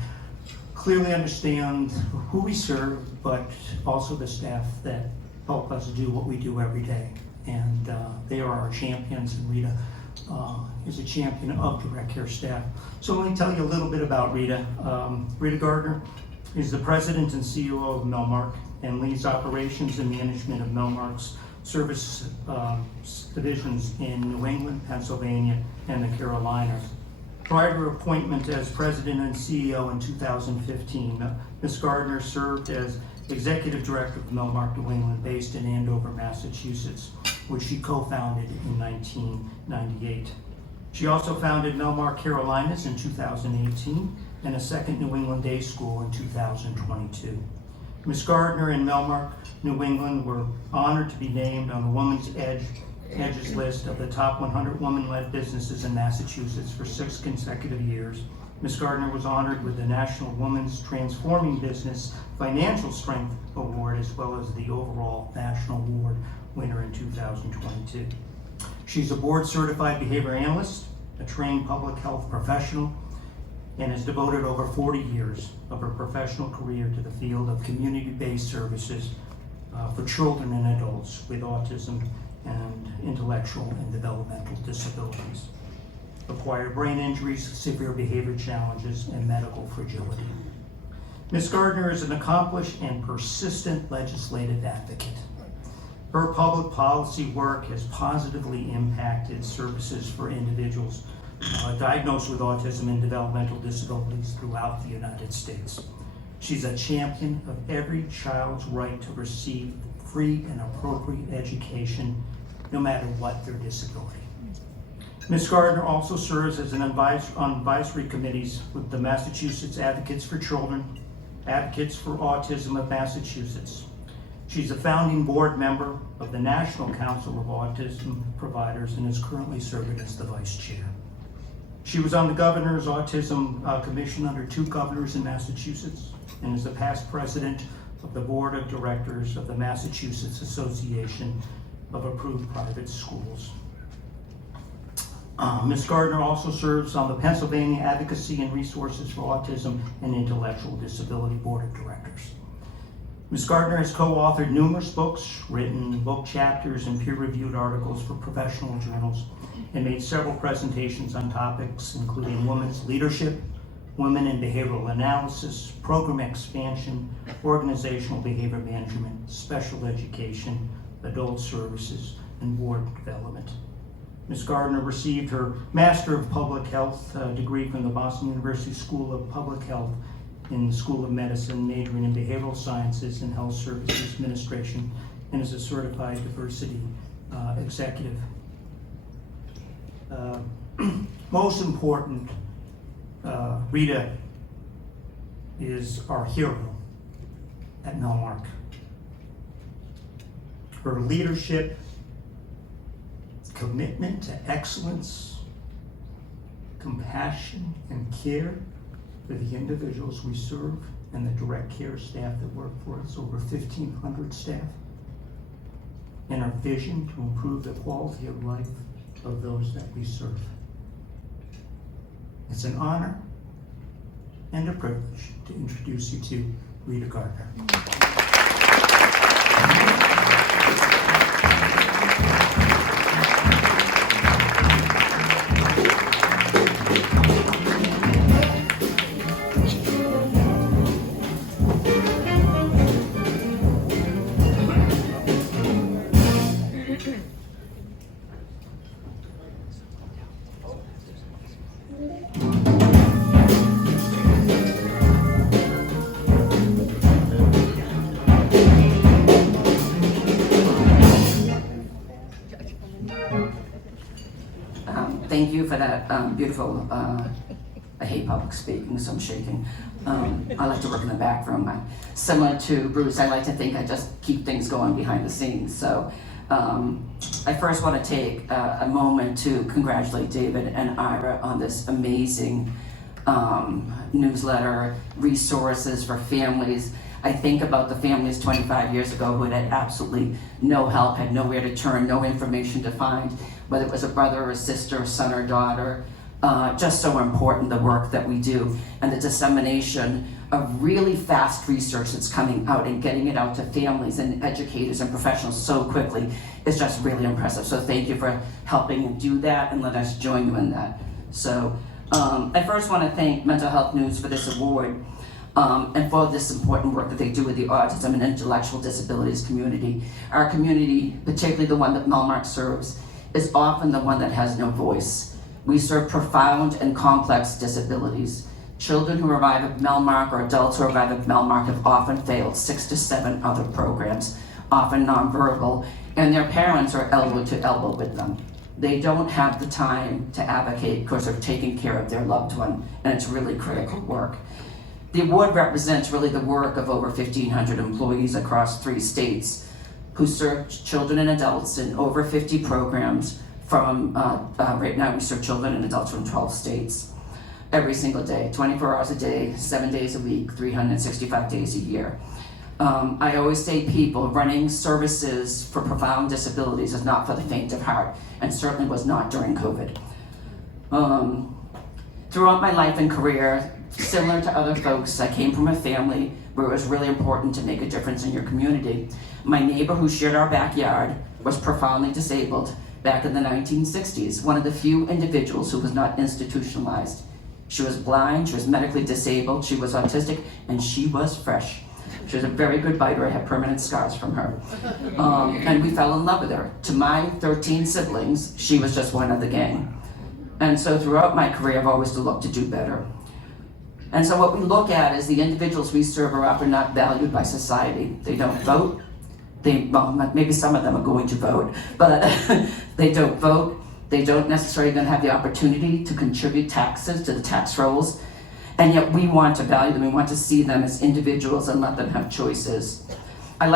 clearly understand who we serve, but also the staff that help us do what we do every day. And they are our champions, and Rita is a champion of direct care staff. So let me tell you a little bit about Rita. Rita Gardner is the president and CEO of Melmark and leads operations and management of Melmark's service divisions in New England, Pennsylvania, and the Carolinas. Prior to her appointment as president and CEO in 2015, Ms. Gardner served as executive director of Melmark New England, based in Andover, Massachusetts, which she co-founded in 1998. She also founded Melmark Carolinas in 2018 and a second New England day school in 2022. Ms. Gardner and Melmark New England were honored to be named on the Women's Edges list of the top 100 women-led businesses in Massachusetts for 6 consecutive years. Ms. Gardner was honored with the National Women's Transforming Business Financial Strength Award, as well as the overall national award winner in 2022. She's a board-certified behavior analyst, a trained public health professional, and has devoted over 40 years of her professional career to the field of community-based services for children and adults with autism and intellectual and developmental disabilities, acquired brain injuries, severe behavior challenges, and medical fragility. Ms. Gardner is an accomplished and persistent legislative advocate. Her public policy work has positively impacted services for individuals diagnosed with autism and developmental disabilities throughout the United States. She's a champion of every child's right to receive free and appropriate education, no matter what their disability. Ms. Gardner also serves as on advisory committees with the Massachusetts Advocates for Children, Advocates for Autism of Massachusetts. She's a founding board member of the National Council of Autism Providers and is currently serving as the vice chair. She was on the Governor's Autism Commission under 2 governors in Massachusetts and is the past president of the Board of Directors of the Massachusetts Association of Approved Private Schools. Ms. Gardner also serves on the Pennsylvania Advocacy and Resources for Autism and Intellectual Disability Board of Directors. Ms. Gardner has co-authored numerous books, written book chapters and peer-reviewed articles for professional journals, and made several presentations on topics including women's leadership, women in behavioral analysis, program expansion, organizational behavior management, special education, adult services, and board development. Ms. Gardner received her Master of Public Health degree from the Boston University School of Public Health in the School of Medicine, majoring in Behavioral Sciences and Health Services Administration, and is a certified diversity executive. Most important, Rita is our hero at Melmark. Her leadership, commitment to excellence, compassion, and care for the individuals we serve and the direct care staff that work for us, over 1,500 staff, and our vision to improve the quality of life of those that we serve. It's an honor and a privilege to introduce you to Rita Gardner. Thank you for that beautiful, I hate public speaking, so I'm shaking. I like to work in the back room. Similar to Bruce, I like to think I just keep things going behind the scenes. So I first want to take a moment to congratulate David and Ira on this amazing newsletter, resources for families. I think about the families 25 years ago who had absolutely no help, had nowhere to turn, no information to find, whether it was a brother or a sister, son or daughter. Just so important, the work that we do and the dissemination of really fast research that's coming out and getting it out to families and educators and professionals so quickly is just really impressive. So thank you for helping do that and let us join you in that. So I first want to thank Mental Health News for this award. And for this important work that they do with the autism and intellectual disabilities community. Our community, particularly the one that Melmark serves, is often the one that has no voice. We serve profound and complex disabilities. Children who arrive at Melmark or adults who arrive at Melmark have often failed 6 to 7 other programs, often nonverbal, and their parents are elbow to elbow with them. They don't have the time to advocate because they're taking care of their loved one, and it's really critical work. The award represents really the work of over 1,500 employees across 3 states who serve children and adults in over 50 programs from, right now we serve children and adults from 12 states every single day, 24 hours a day, 7 days a week, 365 days a year. I always say people running services for profound disabilities is not for the faint of heart, and certainly was not during COVID. Throughout my life and career, similar to other folks, I came from a family where it was really important to make a difference in your community. My neighbor who shared our backyard was profoundly disabled back in the 1960s, one of the few individuals who was not institutionalized. She was blind, she was medically disabled, she was autistic, and she was fresh. She was a very good biter. I have permanent scars from her. And we fell in love with her. To my 13 siblings, she was just one of the gang. And so throughout my career, I've always looked to do better. And so what we look at is the individuals we serve are often not valued by society. They don't vote. Well, maybe some of them are going to vote, but they don't vote. They don't necessarily then have the opportunity to contribute taxes to the tax rolls. And yet we want to value them. We want to see them as individuals and let them have choices. I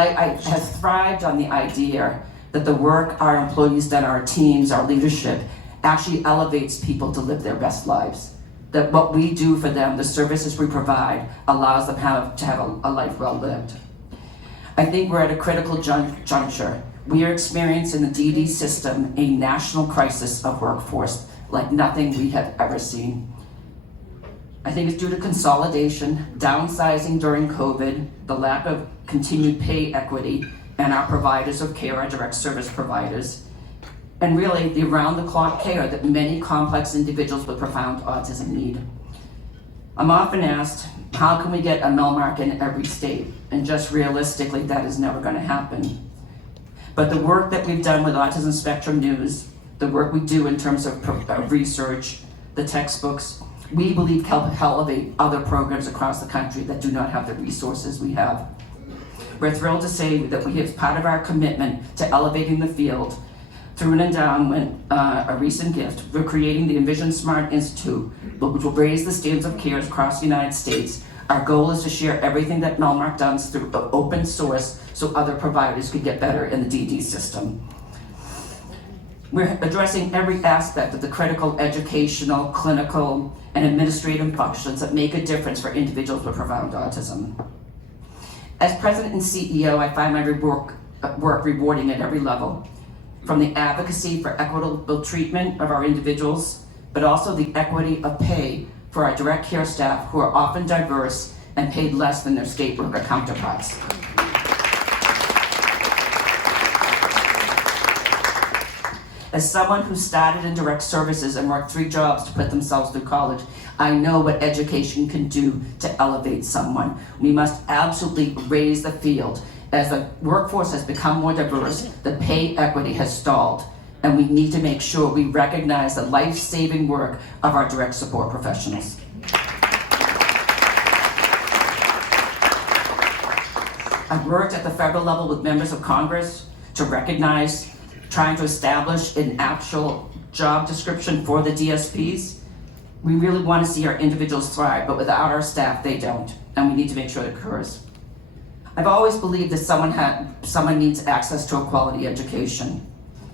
have thrived on the idea that the work our employees done, our teams, our leadership, actually elevates people to live their best lives. That what we do for them, the services we provide, allows them to have a life well lived. I think we're at a critical juncture. We are experiencing in the DD system a national crisis of workforce like nothing we have ever seen. I think it's due to consolidation, downsizing during COVID, the lack of continued pay equity, and our providers of care, our direct service providers, and really the around-the-clock care that many complex individuals with profound autism need. I'm often asked, how can we get a Melmark in every state? And just realistically, that is never going to happen. But the work that we've done with Autism Spectrum News, the work we do in terms of research, the textbooks, we believe can help elevate other programs across the country that do not have the resources we have. We're thrilled to say that we, as part of our commitment to elevating the field, through an endowment, a recent gift, we're creating the Envision Smart Institute, which will raise the standards of care across the United States. Our goal is to share everything that Melmark does through open source so other providers could get better in the DD system. We're addressing every aspect of the critical educational, clinical, and administrative functions that make a difference for individuals with profound autism. As president and CEO, I find my work rewarding at every level, from the advocacy for equitable treatment of our individuals, but also the equity of pay for our direct care staff who are often diverse and paid less than their state worker counterparts. As someone who started in direct services and worked 3 jobs to put themselves through college, I know what education can do to elevate someone. We must absolutely raise the field. As the workforce has become more diverse, the pay equity has stalled, and we need to make sure we recognize the life-saving work of our direct support professionals. I've worked at the federal level with members of Congress to recognize, trying to establish an actual job description for the DSPs. We really want to see our individuals thrive, but without our staff, they don't, and we need to make sure it occurs. I've always believed that someone needs access to a quality education.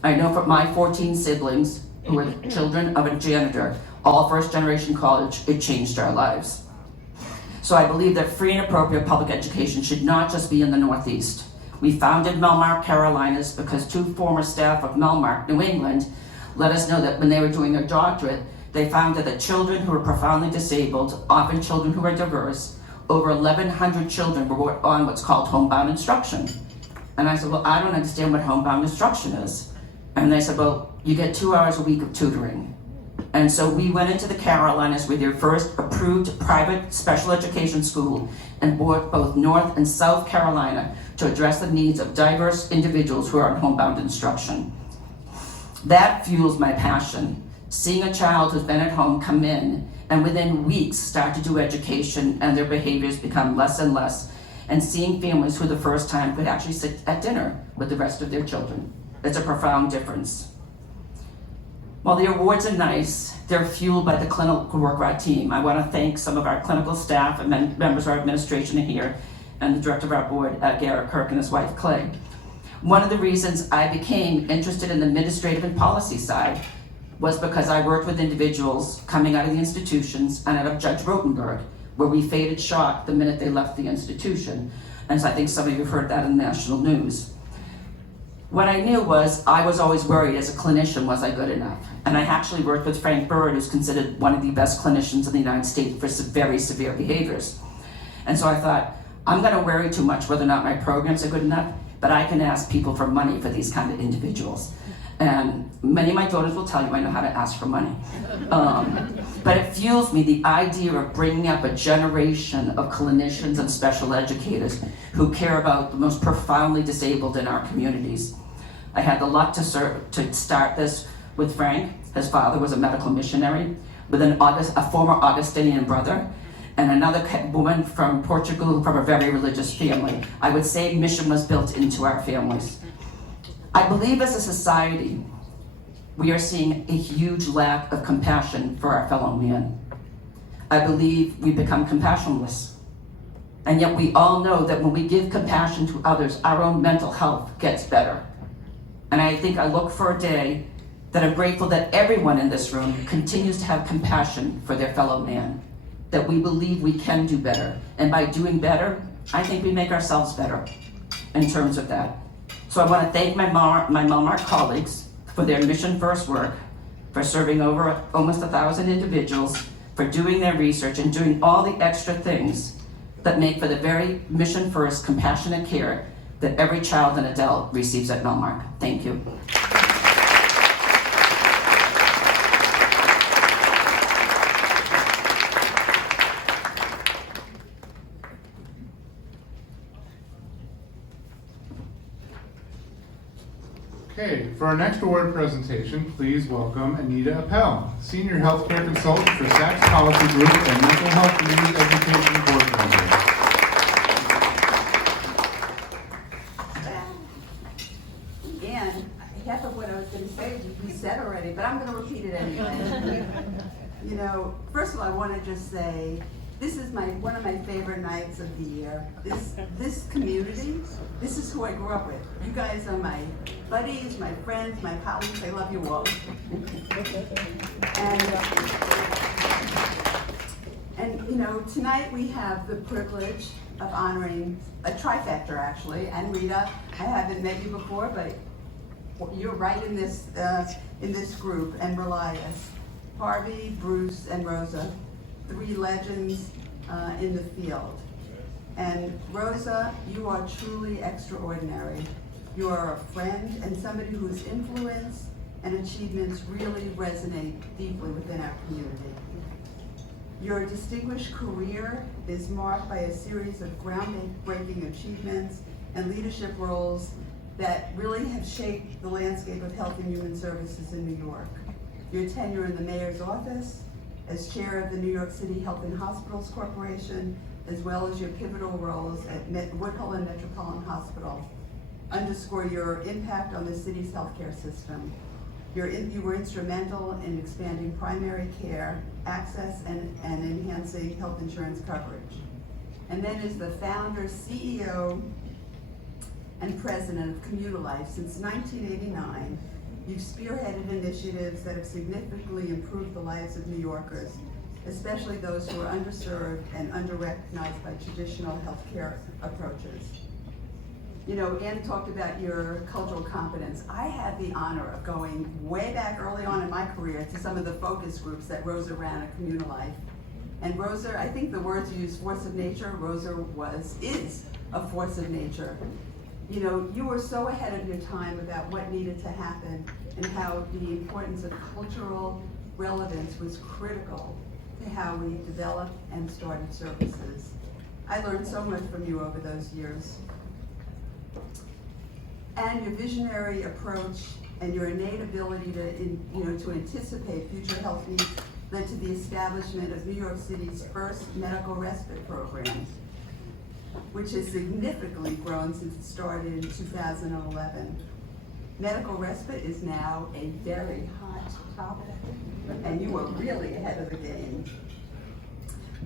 I know from my 14 siblings, who are the children of a janitor, all first-generation college, it changed our lives. So I believe that free and appropriate public education should not just be in the Northeast. We founded Melmark Carolinas because 2 former staff of Melmark, New England, let us know that when they were doing their doctorate, they found that the children who were profoundly disabled, often children who are diverse, over 1,100 children were on what's called homebound instruction. And I said, well, I don't understand what homebound instruction is. And they said, well, you get 2 hours a week of tutoring. And so we went into the Carolinas with their first approved private special education school and brought both North and South Carolina to address the needs of diverse individuals who are on homebound instruction. That fuels my passion. Seeing a child who's been at home come in and within weeks start to do education and their behaviors become less and less, and seeing families who the first time could actually sit at dinner with the rest of their children. It's a profound difference. While the awards are nice, they're fueled by the clinical work of our team. I want to thank some of our clinical staff and members of our administration here, and the director of our board, Garrett Kirk, and his wife, Clay. One of the reasons I became interested in the administrative and policy side was because I worked with individuals coming out of the institutions and out of Judge Rotenberg, where we faded shock the minute they left the institution. And so I think some of you have heard that in the national news. What I knew was I was always worried as a clinician, was I good enough? And I actually worked with Frank Bird, who's considered one of the best clinicians in the United States for some very severe behaviors. And so I thought, I'm gonna worry too much whether or not my programs are good enough, but I can ask people for money for these kind of individuals. And many of my daughters will tell you I know how to ask for money. But it fuels me, the idea of bringing up a generation of clinicians and special educators who care about the most profoundly disabled in our communities. I had the luck to start this with Frank. His father was a medical missionary with a former Augustinian brother, and another woman from Portugal from a very religious family. I would say mission was built into our families. I believe as a society, we are seeing a huge lack of compassion for our fellow man. I believe we become compassionless. And yet we all know that when we give compassion to others, our own mental health gets better. And I think I look for a day that I'm grateful that everyone in this room continues to have compassion for their fellow man, that we believe we can do better. And by doing better, I think we make ourselves better in terms of that. So I want to thank my Melmark colleagues for their mission first work, for serving over almost 1,000 individuals, for doing their research and doing all the extra things that make for the very mission first, compassionate care that every child and adult receives at Melmark. Thank you. Okay, for our next award presentation, please welcome Anita Appel, Senior Healthcare Consultant for Sachs Policy Group and Mental Health Community Education Board Member. And half of what I was going to say we said already, but I'm going to repeat it anyway. You know, first of all, I want to just say, this is one of my favorite nights of the year. This community, this is who I grew up with. You guys are my buddies, my friends, my colleagues. I love you all. And you know, tonight we have the privilege of honoring a trifecta actually, and Rita. I haven't met you before, but you're right in this group, and Relias, Harvey, Bruce, and Rosa. 3 legends in the field. And Rosa, you are truly extraordinary. You are a friend and somebody whose influence and achievements really resonate deeply within our community. Your distinguished career is marked by a series of groundbreaking achievements and leadership roles that really have shaped the landscape of health and human services in New York. Your tenure in the mayor's office, as chair of the New York City Health and Hospitals Corporation, as well as your pivotal roles at Woodhull and Metropolitan Hospital, underscore your impact on the city's healthcare system. You were instrumental in expanding primary care access and enhancing health insurance coverage. And then as the founder, CEO, and president of Comunilife since 1989, you've spearheaded initiatives that have significantly improved the lives of New Yorkers, especially those who are underserved and under-recognized by traditional healthcare approaches. You know, Ann talked about your cultural competence. I had the honor of going way back early on in my career to some of the focus groups that Rosa ran at Comunilife. And Rosa, I think the words you used, force of nature, Rosa is a force of nature. You know, you were so ahead of your time about what needed to happen and how the importance of cultural relevance was critical to how we developed and started services. I learned so much from you over those years. And your visionary approach and your innate ability to anticipate future health needs led to the establishment of New York City's first medical respite program, which has significantly grown since it started in 2011. Medical respite is now a very hot topic, and you are really ahead of the game.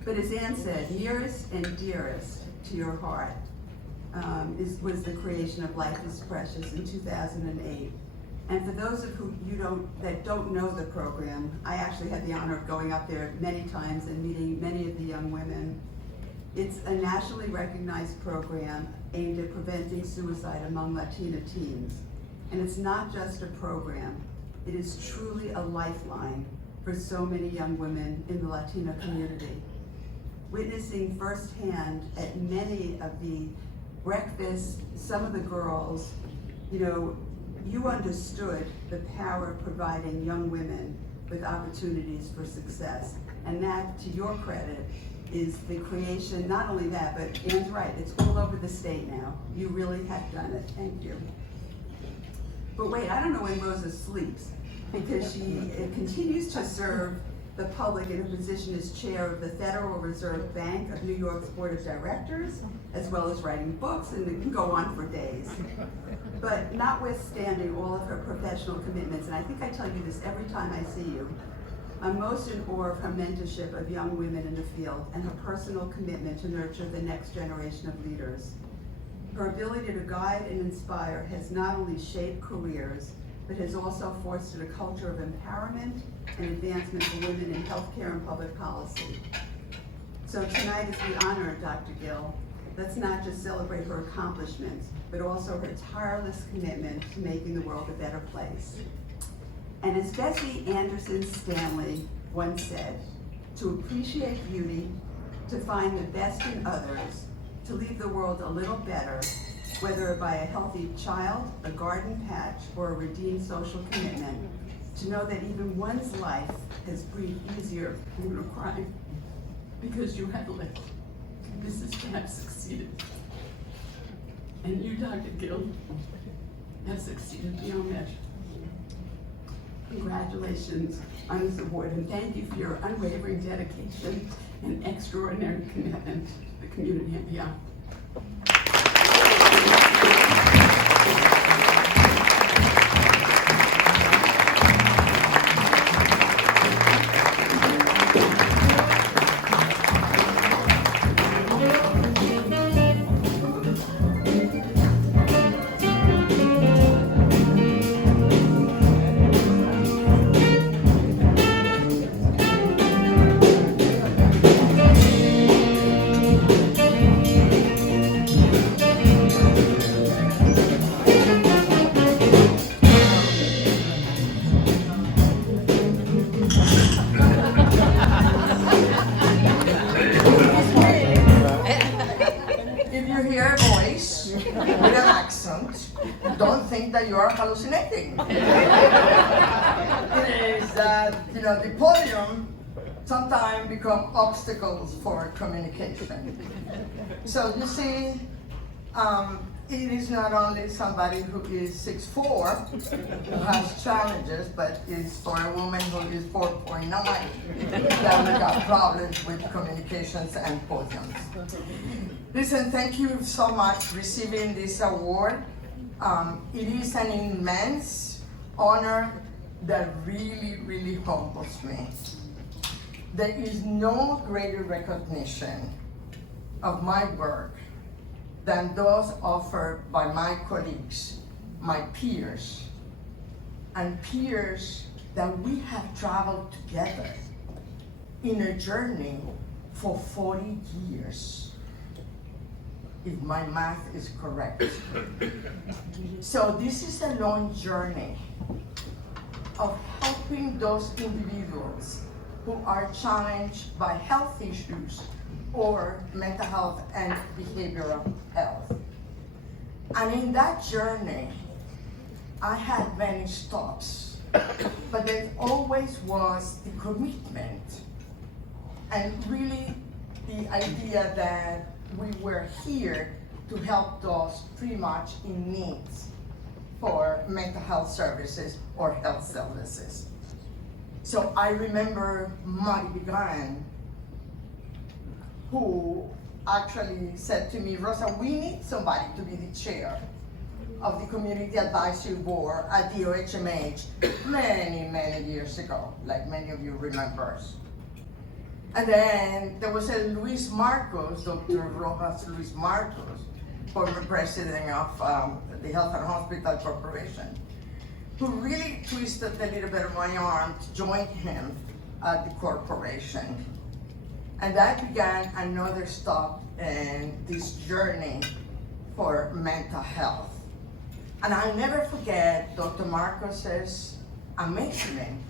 But as Ann said, nearest and dearest to your heart was the creation of Life is Precious in 2008. And for those of you that don't know the program, I actually had the honor of going up there many times and meeting many of the young women. It's a nationally recognized program aimed at preventing suicide among Latina teens. And it's not just a program, it is truly a lifeline for so many young women in the Latino community. Witnessing firsthand at many of the breakfasts, some of the girls, you know, you understood the power of providing young women with opportunities for success. And that, to your credit, is the creation, not only that, but Ann's right, it's all over the state now. You really have done it, thank you. But wait, I don't know when Rosa sleeps, because she continues to serve the public in her position as chair of the Federal Reserve Bank of New York's Board of Directors, as well as writing books, and it can go on for days. But notwithstanding all of her professional commitments, and I think I tell you this every time I see you, I'm most in awe of her mentorship of young women in the field and her personal commitment to nurture the next generation of leaders. Her ability to guide and inspire has not only shaped careers, but has also fostered a culture of empowerment and advancement for women in healthcare and public policy. So tonight, as we honor Dr. Gill, let's not just celebrate her accomplishments, but also her tireless commitment to making the world a better place. And as Bessie Anderson Stanley once said, to appreciate beauty, to find the best in others, to leave the world a little better, whether by a healthy child, a garden patch, or a redeemed social commitment, to know that even one's life has breathed easier. I'm gonna cry, because you have lived. Mrs. Camp succeeded. And you, Dr. Gill, have succeeded beyond measure. Congratulations on this award, and thank you for your unwavering dedication and extraordinary commitment to the community and beyond. That you are hallucinating. It is that, the podium sometimes become obstacles for communication. So you see, it is not only somebody who is 6'4" who has challenges, but it's for a woman who is 4'9" that we got problems with communications and podiums. Listen, thank you so much for receiving this award. It is an immense honor that really, really humbles me. There is no greater recognition of my work than those offered by my colleagues, my peers, and peers that we have traveled together in a journey for 40 years. If my math is correct. So this is a long journey of helping those individuals who are challenged by health issues or mental health and behavioral health. And in that journey, I had many stops, but there always was the commitment and really the idea that we were here to help those pretty much in needs for mental health services or health services. So I remember Marty Began, who actually said to me, Rosa, we need somebody to be the chair of the Community Advisory Board at the OHMH many, many years ago, like many of you remember. And then there was a Luis Marcos, Dr. Rojas Luis Marcos, former president of the Health and Hospital Corporation, who really twisted a little bit of my arm to join him at the corporation. And that began another stop in this journey for mental health. And I'll never forget Dr. Marcos's amazement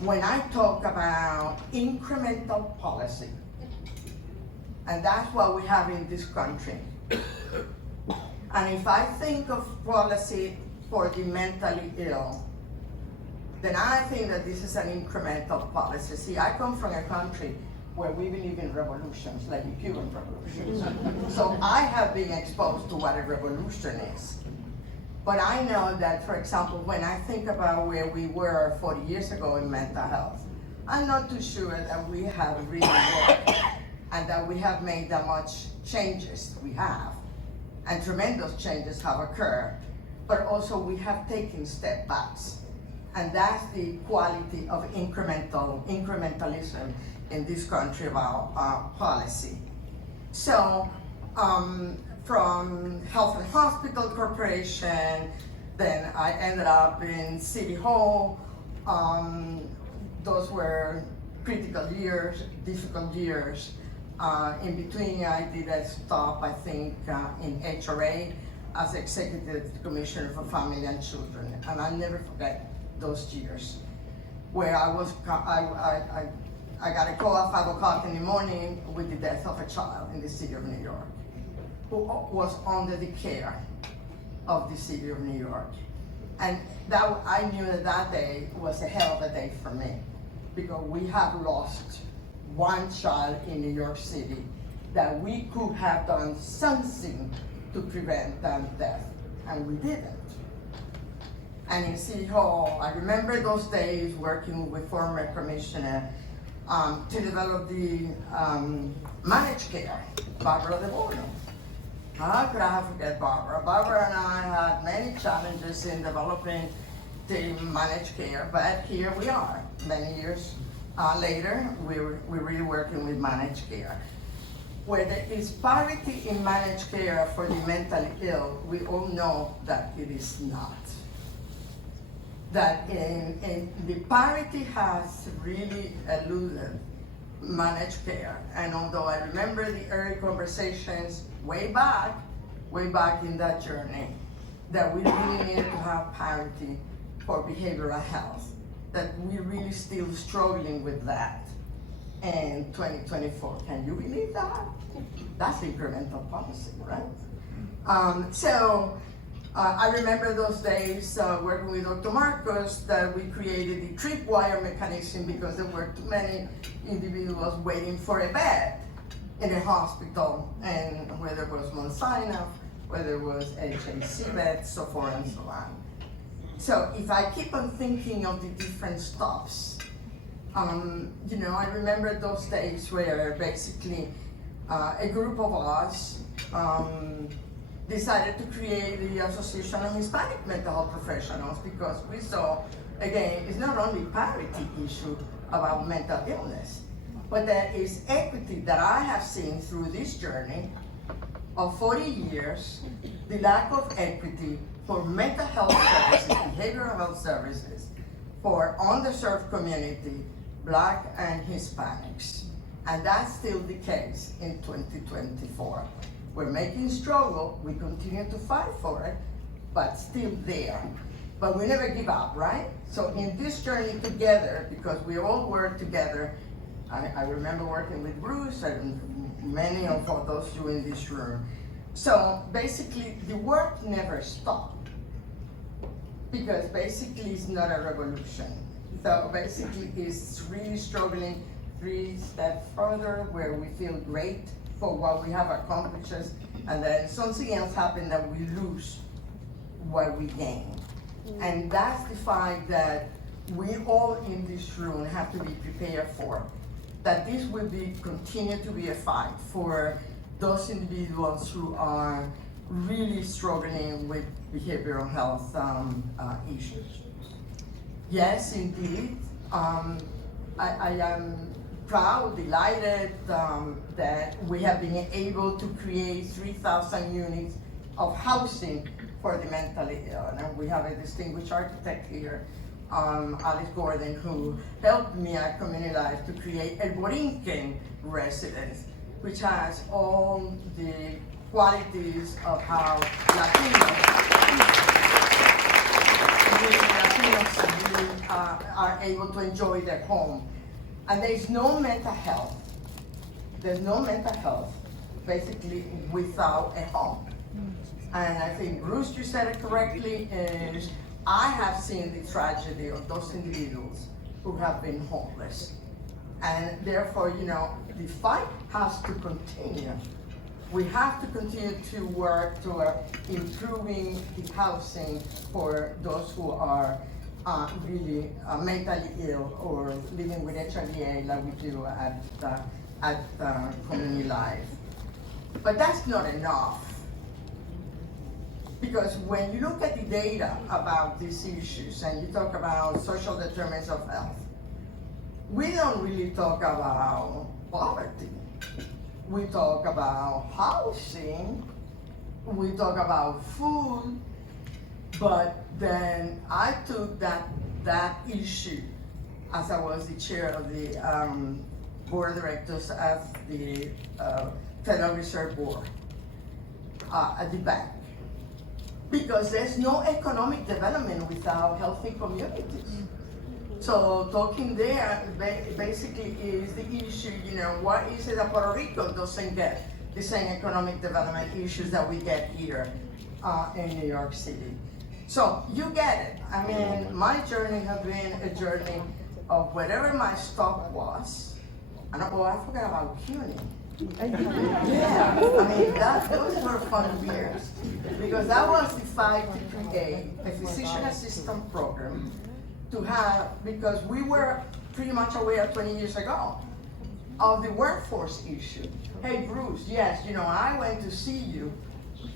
when I talk about incremental policy. And that's what we have in this country. And if I think of policy for the mentally ill, then I think that this is an incremental policy. See, I come from a country where we believe in revolutions, like the Cuban Revolution. So I have been exposed to what a revolution is. But I know that, for example, when I think about where we were 40 years ago in mental health, I'm not too sure that we have really worked and that we have made that much changes. We have, and tremendous changes have occurred, but also we have taken step backs. And that's the quality of incrementalism in this country of our policy. So, from Health and Hospital Corporation, then I ended up in City Hall. Those were critical years, difficult years. In between, I did a stop, I think, in HRA as Executive Commissioner for Family and Children. And I'll never forget those years where I got a call at 5 o'clock in the morning with the death of a child in the city of New York who was under the care of the city of New York. And that I knew that day was a hell of a day for me, because we have lost one child in New York City that we could have done something to prevent that death, and we didn't. And in City Hall, I remember those days working with former commissioner to develop the managed care, Barbara DeBono. How could I forget Barbara? Barbara and I had many challenges in developing the managed care, but here we are, many years later, we're really working with managed care. Where there is parity in managed care for the mentally ill, we all know that it is not. That in the parity has really eluded managed care. And although I remember the early conversations way back in that journey, that we really needed to have parity for behavioral health, that we're really still struggling with that in 2024. Can you believe that? That's incremental policy, right? I remember those days working with Dr. Marcos, that we created the tripwire mechanism because there were too many individuals waiting for a bed in a hospital, and whether it was Mount Sinai, whether it was HAC beds, so forth and so on. So if I keep on thinking of the different stops, I remember those days where basically a group of us decided to create the Association of Hispanic Mental Health Professionals, because we saw, again, it's not only parity issue about mental illness, but there is equity that I have seen through this journey of 40 years, the lack of equity for mental health services, behavioral health services, for underserved community, Black and Hispanics. And that's still the case in 2024. We're making struggle, we continue to fight for it, but still there. But we never give up, right? So in this journey together, because we all work together, I remember working with Bruce and many of those you in this room. So basically, the work never stopped, because basically it's not a revolution. So basically it's really struggling 3 steps further, where we feel great for what we have accomplished, and then something else happened that we lose what we gain. And that's the fight that we all in this room have to be prepared for. That this will continue to be a fight for those individuals who are really struggling with behavioral health issues. Yes, indeed. I am proud, delighted that we have been able to create 3,000 units of housing for the mentally ill. And we have a distinguished architect here, Alice Gordon, who helped me at Comunilife to create El Borinquen residence, which has all the qualities of how Latinos are able to enjoy their home. And there's no mental health. There's no mental health, basically, without a home. And I think Bruce, you said it correctly, is I have seen the tragedy of those individuals who have been homeless. And therefore, the fight has to continue. We have to continue to work toward improving the housing for those who are really mentally ill or living with HIV like we do at Comunilife. But that's not enough. Because when you look at the data about these issues and you talk about social determinants of health, we don't really talk about poverty. We talk about housing, we talk about food, but then I took that issue as I was the chair of the board of directors of the Federal Reserve Board at the bank. Because there's no economic development without healthy communities. So talking there basically is the issue, what is it that Puerto Rico doesn't get the same economic development issues that we get here in New York City. So you get it. I mean, my journey has been a journey of whatever my stock was. I forgot about CUNY. Yeah, I mean, those were fun years. Because that was the fight to create a physician assistant program to have, because we were pretty much aware 20 years ago of the workforce issue. Hey Bruce, yes, I went to see you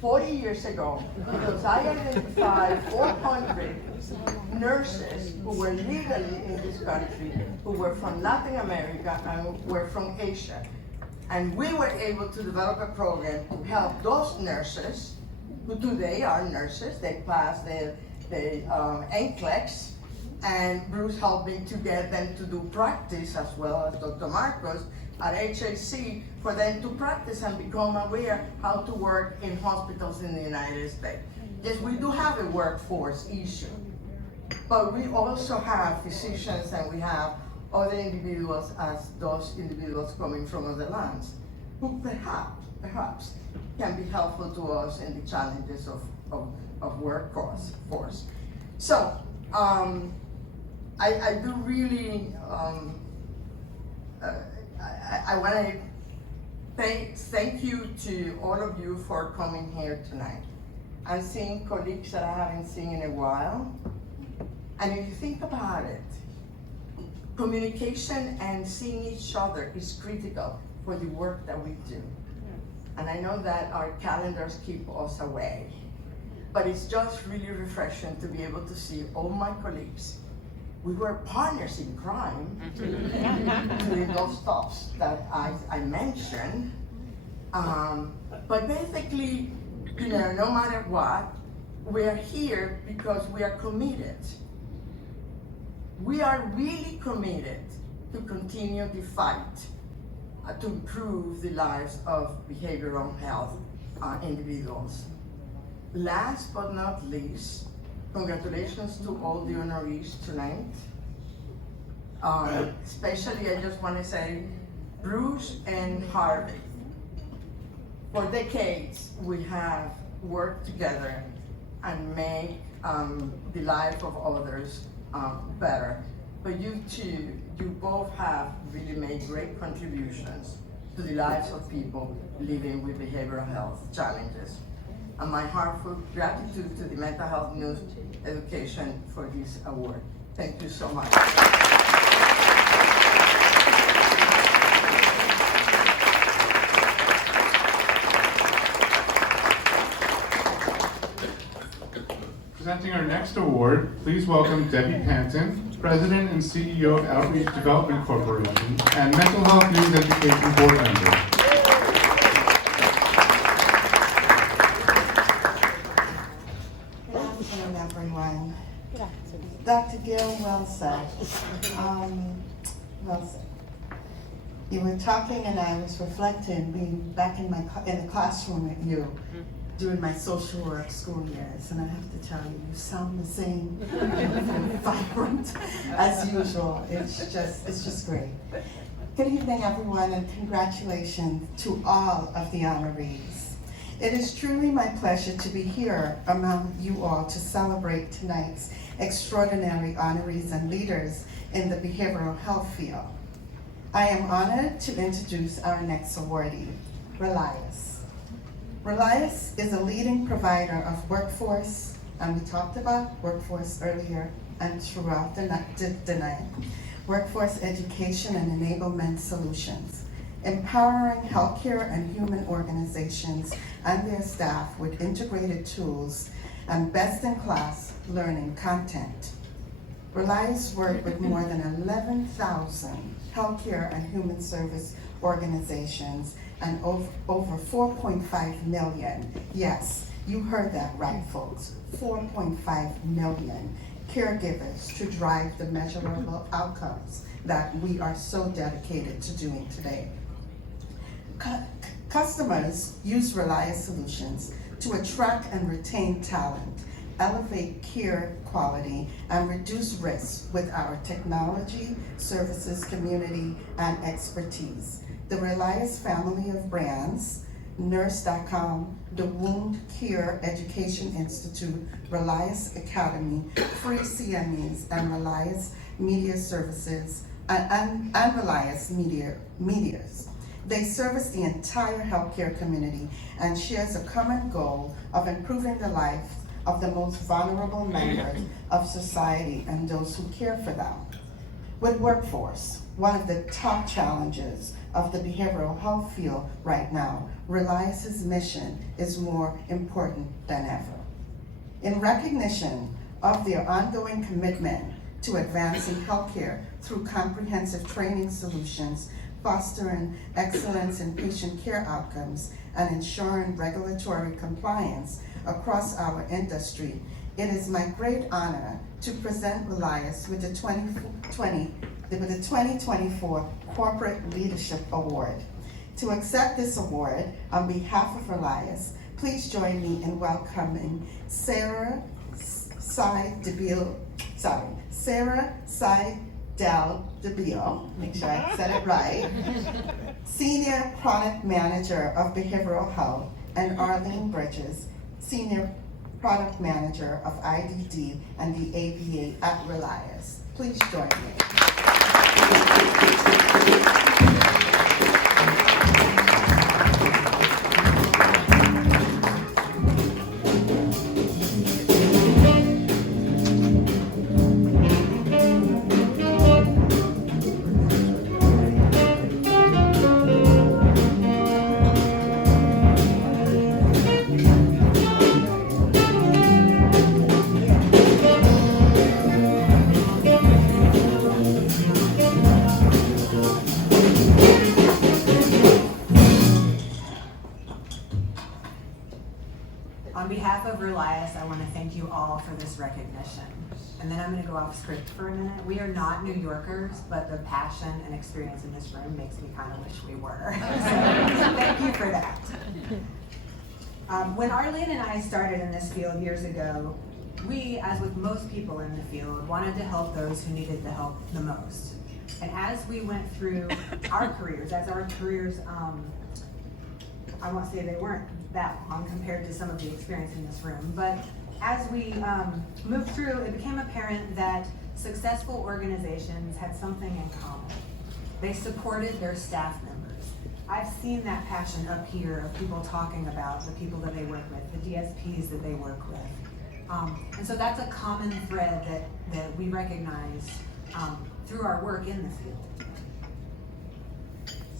40 years ago because I identified 400 nurses who were legally in this country, who were from Latin America and were from Asia. And we were able to develop a program to help those nurses, who today are nurses, they passed the NCLEX, and Bruce helped me to get them to do practice, as well as Dr. Marcos at HAC, for them to practice and become aware how to work in hospitals in the United States. Yes, we do have a workforce issue, but we also have physicians and we have other individuals, as those individuals coming from other lands, who perhaps can be helpful to us in the challenges of workforce. So, I do really, I want to thank you to all of you for coming here tonight. I'm seeing colleagues that I haven't seen in a while. And if you think about it, communication and seeing each other is critical for the work that we do. And I know that our calendars keep us away, but it's just really refreshing to be able to see all my colleagues. We were partners in crime doing those stops that I mentioned. But basically, no matter what, we are here because we are committed. We are really committed to continue the fight to improve the lives of behavioral health individuals. Last but not least, congratulations to all the honorees tonight. Especially, I just want to say, Bruce and Harvey. For decades, we have worked together and made the life of others better. But you two, you both have really made great contributions to the lives of people living with behavioral health challenges. And my heartfelt gratitude to the Mental Health News Education for this award. Thank you so much. Presenting our next award, please welcome Debbie Pantin, President and CEO of Outreach Development Corporation and Mental Health News Education Board Member. Good afternoon, everyone. Dr. Beall, well said. Well said. You were talking and I was reflecting, being back in the classroom at you, during my social work school years, and I have to tell you, you sound the same, vibrant as usual. It's just great. Good evening, everyone, and congratulations to all of the honorees. It is truly my pleasure to be here among you all to celebrate tonight's extraordinary honorees and leaders in the behavioral health field. I am honored to introduce our next awardee, Relias. Relias is a leading provider of workforce, and we talked about workforce earlier and throughout the night, workforce education and enablement solutions, empowering healthcare and human organizations and their staff with integrated tools and best-in-class learning content. Relias work with more than 11,000 healthcare and human service organizations and over 4.5 million, yes, you heard that right, folks, 4.5 million caregivers to drive the measurable outcomes that we are so dedicated to doing today. Customers use Relias solutions to attract and retain talent, elevate care quality, and reduce risk with our technology, services, community, and expertise. The Relias family of brands, Nurse.com, the Wound Care Education Institute, Relias Academy, Free CMEs, and Relias Media Services, and Relias Medias. They service the entire healthcare community and shares a common goal of improving the life of the most vulnerable members of society and those who care for them. With workforce, one of the top challenges of the behavioral health field right now, Relias' mission is more important than ever. In recognition of their ongoing commitment to advancing healthcare through comprehensive training solutions, fostering excellence in patient care outcomes, and ensuring regulatory compliance across our industry, it is my great honor to present Relias with the 2024 Corporate Leadership Award. To accept this award on behalf of Relias, please join me in welcoming Sara Seidel Beall, make sure I said it right, Senior Product Manager of Behavioral Health, and Arlene Bridges, Senior Product Manager of IDD and the ABA at Relias. Please join me. On behalf of Relias, I want to thank you all for this recognition. And then I'm going to go off script for a minute. We are not New Yorkers, but the passion and experience in this room makes me kind of wish we were. So thank you for that. When Arlene and I started in this field years ago, we, as with most people in the field, wanted to help those who needed the help the most. And as we went through our careers, I won't say they weren't that long compared to some of the experience in this room, but as we moved through, it became apparent that successful organizations had something in common. They supported their staff members. I've seen that passion up here of people talking about the people that they work with, the DSPs that they work with. And so that's a common thread that we recognize through our work in the field.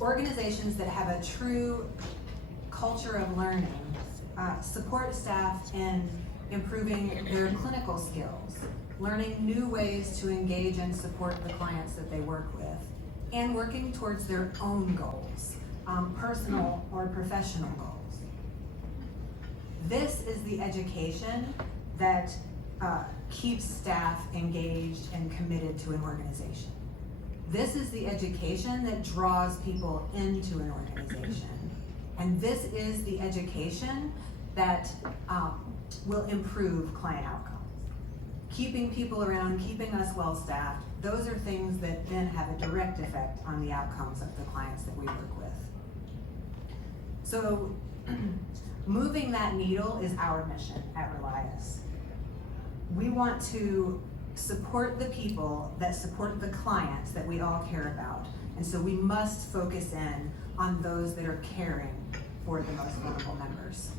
Organizations that have a true culture of learning support staff in improving their clinical skills, learning new ways to engage and support the clients that they work with, and working towards their own goals, personal or professional goals. This is the education that keeps staff engaged and committed to an organization. This is the education that draws people into an organization. And this is the education that will improve client outcomes. Keeping people around, keeping us well-staffed, those are things that then have a direct effect on the outcomes of the clients that we work with. So moving that needle is our mission at Relias. We want to support the people that support the clients that we all care about. And so we must focus in on those that are caring for the most vulnerable members.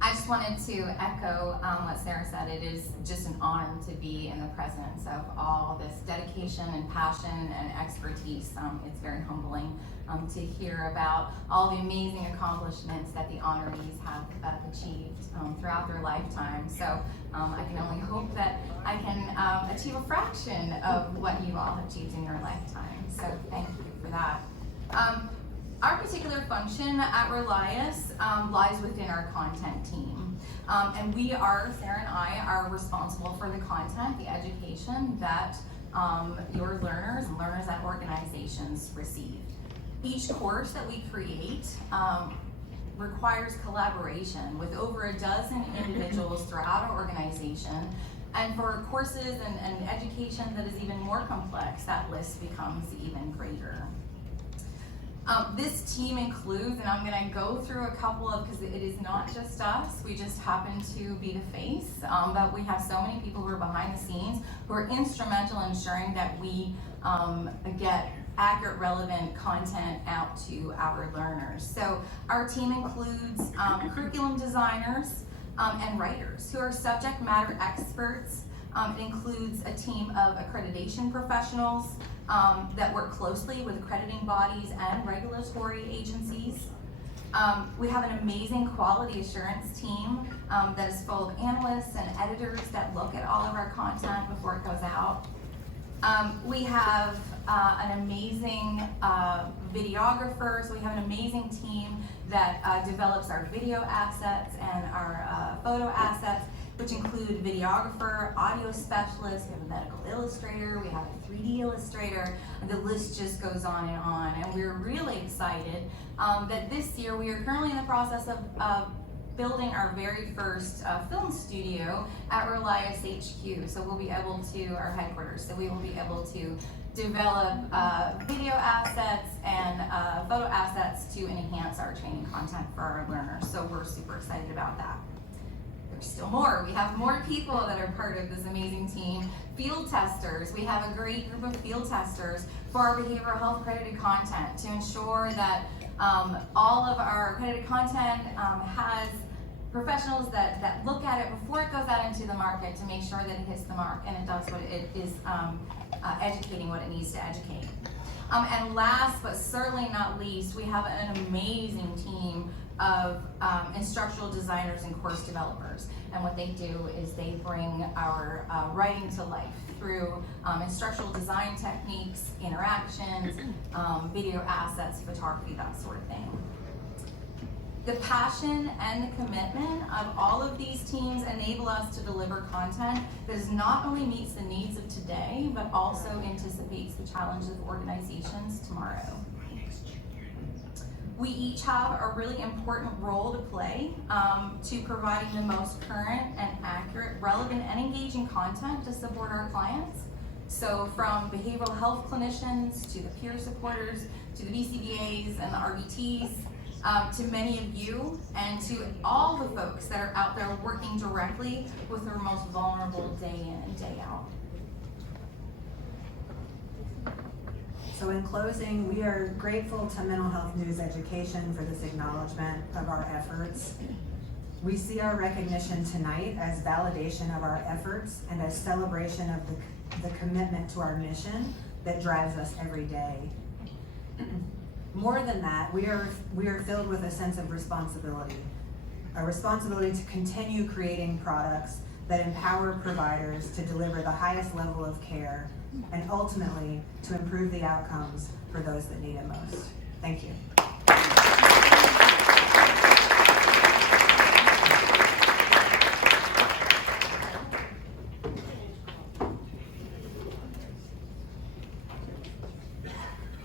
I just wanted to echo what Sara said. It is just an honor to be in the presence of all this dedication and passion and expertise. It's very humbling to hear about all the amazing accomplishments that the honorees have achieved throughout their lifetime. So I can only hope that I can achieve a fraction of what you all have achieved in your lifetime. So thank you for that. Our particular function at Relias lies within our content team. And we are, Sara and I, are responsible for the content, the education that your learners and learners at organizations receive. Each course that we create requires collaboration with over a dozen individuals throughout our organization. And for courses and education that is even more complex, that list becomes even greater. This team includes, and I'm going to go through a couple of, because it is not just us, we just happen to be the face, but we have so many people who are behind the scenes who are instrumental in ensuring that we get accurate, relevant content out to our learners. So our team includes curriculum designers and writers who are subject matter experts. It includes a team of accreditation professionals that work closely with accrediting bodies and regulatory agencies. We have an amazing quality assurance team that is full of analysts and editors that look at all of our content before it goes out. We have an amazing videographer, so we have an amazing team that develops our video assets and our photo assets, which include videographer, audio specialist, we have a medical illustrator, we have a 3D illustrator, and the list just goes on. And we're really excited that this year we are currently in the process of building our very first film studio at Relias HQ. So we'll be able to, our headquarters, so we will be able to develop video assets and photo assets to enhance our training content for our learners. So we're super excited about that. There's still more. We have more people that are part of this amazing team. Field testers. We have a great group of field testers for our behavioral health accredited content to ensure that all of our accredited content has professionals that look at it before it goes out into the market to make sure that it hits the mark and it does what it is, educating what it needs to educate. And last but certainly not least, we have an amazing team of instructional designers and course developers. And what they do is they bring our writing to life through instructional design techniques, interactions, video assets, photography, that sort of thing. The passion and the commitment of all of these teams enable us to deliver content that not only meets the needs of today, but also anticipates the challenges of organizations tomorrow. We each have a really important role to play to providing the most current and accurate, relevant, and engaging content to support our clients. So from behavioral health clinicians to the peer supporters, to the BCBAs and the RBTs, to many of you, and to all the folks that are out there working directly with their most vulnerable day in and day out. So in closing, we are grateful to Mental Health News Education for this acknowledgement of our efforts. We see our recognition tonight as validation of our efforts and as celebration of the commitment to our mission that drives us every day. More than that, we are filled with a sense of responsibility. A responsibility to continue creating products that empower providers to deliver the highest level of care and ultimately to improve the outcomes for those that need it most. Thank you.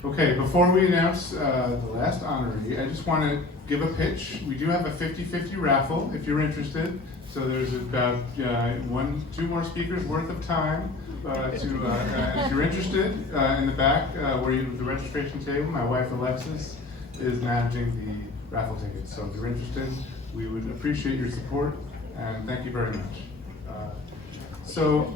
Okay, before we announce the last honoree, I just want to give a pitch. We do have a 50-50 raffle if you're interested. So there's about two more speakers worth of time if you're interested in the back where you the registration table. My wife Alexis is managing the raffle tickets. So if you're interested, we would appreciate your support and thank you very much. So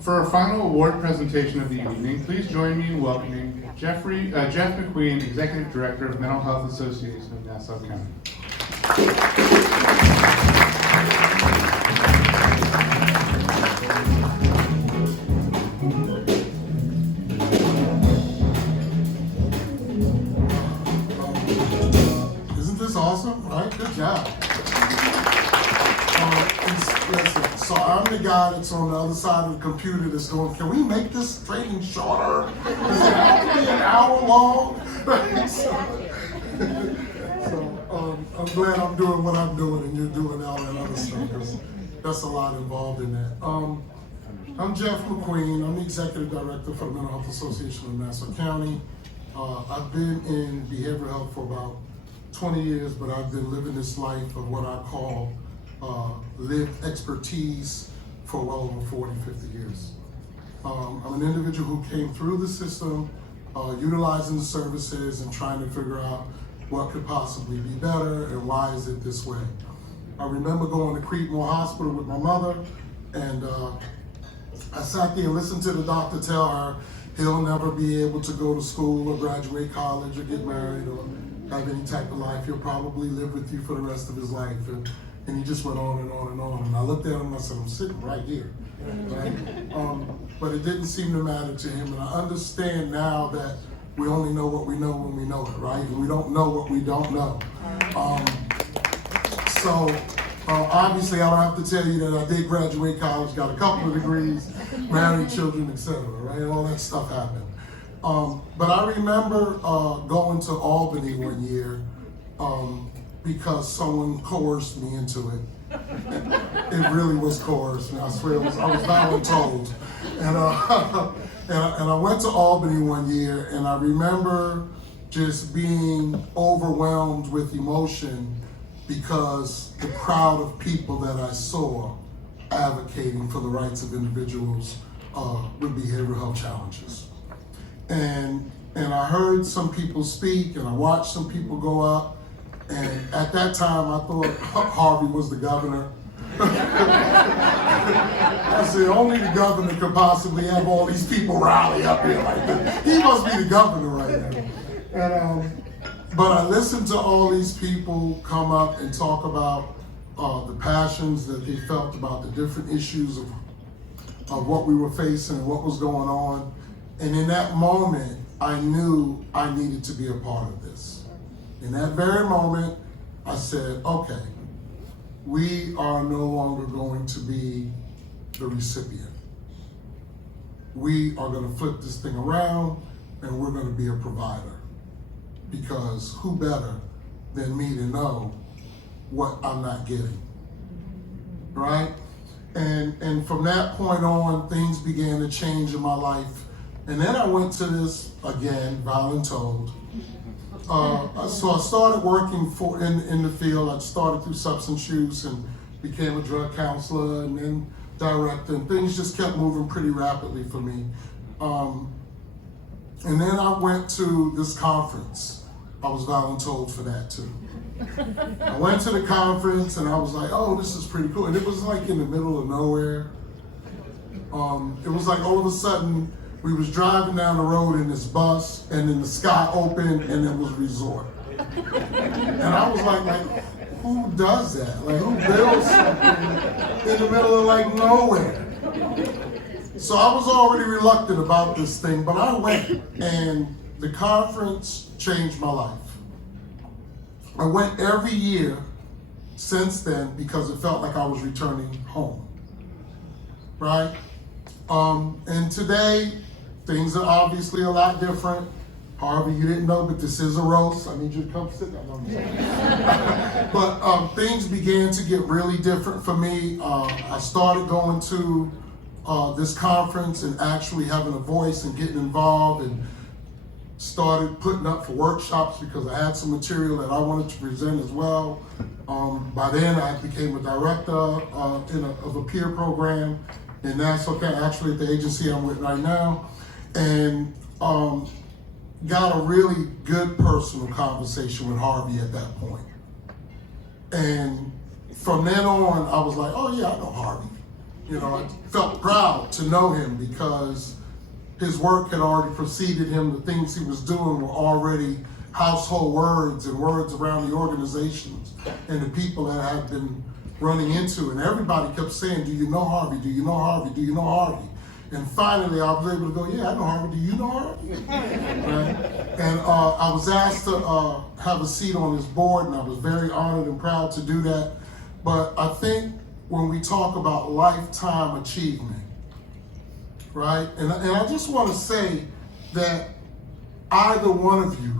for our final award presentation of the evening, please join me in welcoming Jeff McQueen, Executive Director of Mental Health Association of Nassau County. Isn't this awesome, right? Good job. Listen, so I'm the guy that's on the other side of the computer that's going, can we make this training shorter? Does it have to be an hour long? I'm glad I'm doing what I'm doing and you're doing all that other stuff, because that's a lot involved in that. I'm Jeff McQueen. I'm the Executive Director for the Mental Health Association of Nassau County. I've been in behavioral health for about 20 years, but I've been living this life of what I call lived expertise for well over 40, 50 years. I'm an individual who came through the system, utilizing the services and trying to figure out what could possibly be better and why is it this way. I remember going to Creedmoor Hospital with my mother, and I sat there and listened to the doctor tell her he'll never be able to go to school or graduate college or get married or have any type of life. He'll probably live with you for the rest of his life. And he just went on and on and on. And I looked at him and I said, I'm sitting right here. Right? But it didn't seem to matter to him. And I understand now that we only know what we know when we know it, right? And we don't know what we don't know. Obviously I don't have to tell you that I did graduate college, got a couple of degrees, married, children, etc., right? All that stuff happened. But I remember going to Albany one year because someone coerced me into it. It really was coerced, I swear I was voluntold. And I went to Albany one year, and I remember just being overwhelmed with emotion because the crowd of people that I saw advocating for the rights of individuals with behavioral health challenges. And I heard some people speak, and I watched some people go up, and at that time I thought Harvey was the governor. I said, only the governor could possibly have all these people rally up here like that. He must be the governor right now. But I listened to all these people come up and talk about the passions that they felt about the different issues of what we were facing and what was going on. And in that moment, I knew I needed to be a part of this. In that very moment, I said, okay, we are no longer going to be the recipient. We are going to flip this thing around and we're going to be a provider. Because who better than me to know what I'm not getting, right? And from that point on, things began to change in my life. And then I went to this, again, voluntold. So I started working in the field. I started through substance use and became a drug counselor and then director, and things just kept moving pretty rapidly for me. And then I went to this conference. I was voluntold for that too. I went to the conference and I was like, oh, this is pretty cool. And it was like in the middle of nowhere. It was like all of a sudden, we was driving down the road in this bus, and then the sky opened, and it was a resort. And I was like, who does that? Like, who builds something in the middle of like nowhere? So I was already reluctant about this thing, but I went, and the conference changed my life. I went every year since then because it felt like I was returning home, right? And today, things are obviously a lot different. Harvey, you didn't know, but this is a roast. I need you to come sit down. But things began to get really different for me. I started going to this conference and actually having a voice and getting involved and started putting up for workshops because I had some material that I wanted to present as well. By then I became a director of a peer program in Nassau, actually at the agency I'm with right now, and got a really good personal conversation with Harvey at that point. And from then on, I was like, oh yeah, I know Harvey. You know, I felt proud to know him because his work had already preceded him. The things he was doing were already household words and words around the organizations and the people that I had been running into. And everybody kept saying, do you know Harvey? Do you know Harvey? Do you know Harvey? And finally, I was able to go, yeah, I know Harvey. Do you know Harvey? Right? And I was asked to have a seat on his board, and I was very honored and proud to do that. But I think when we talk about lifetime achievement, right? And I just want to say that either one of you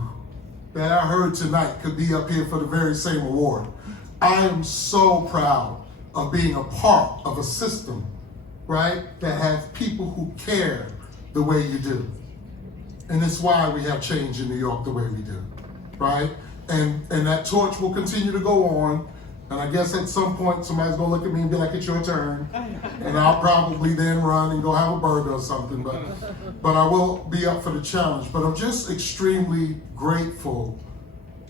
that I heard tonight could be up here for the very same award. I am so proud of being a part of a system, right, that has people who care the way you do. And it's why we have change in New York the way we do, right? And that torch will continue to go on. And I guess at some point somebody's gonna look at me and be like, it's your turn. And I'll probably then run and go have a burger or something, but I will be up for the challenge. But I'm just extremely grateful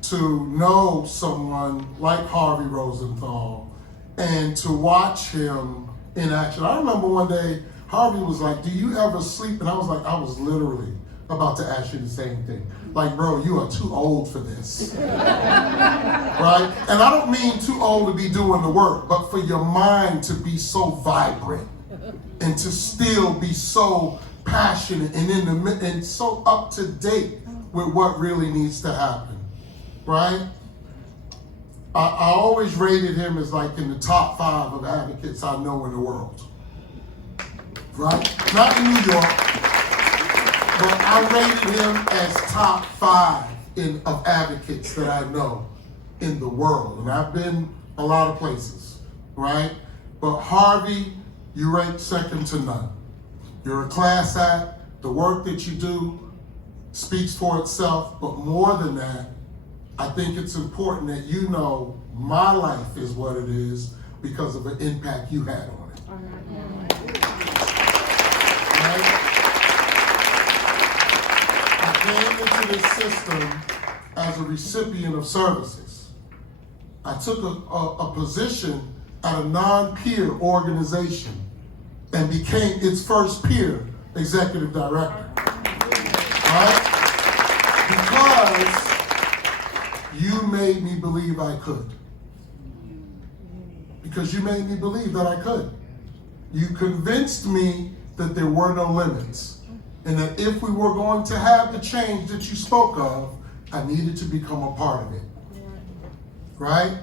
to know someone like Harvey Rosenthal and to watch him in action. I remember one day, Harvey was like, do you ever sleep? And I was like, I was literally about to ask you the same thing. Like, bro, you are too old for this, right? And I don't mean too old to be doing the work, but for your mind to be so vibrant and to still be so passionate and so up to date with what really needs to happen, right? I always rated him as like in the top 5 of advocates I know in the world, right? Not in New York, but I rated him as top 5 of advocates that I know in the world. And I've been a lot of places, right? But Harvey, you rank second to none. You're a class act. The work that you do speaks for itself, but more than that, I think it's important that you know my life is what it is because of the impact you had on it. Right? I came into this system as a recipient of services. I took a position at a non-peer organization and became its first peer executive director. Right? Because you made me believe I could. Because you made me believe that I could. You convinced me that there were no limits. And that if we were going to have the change that you spoke of, I needed to become a part of it. Right?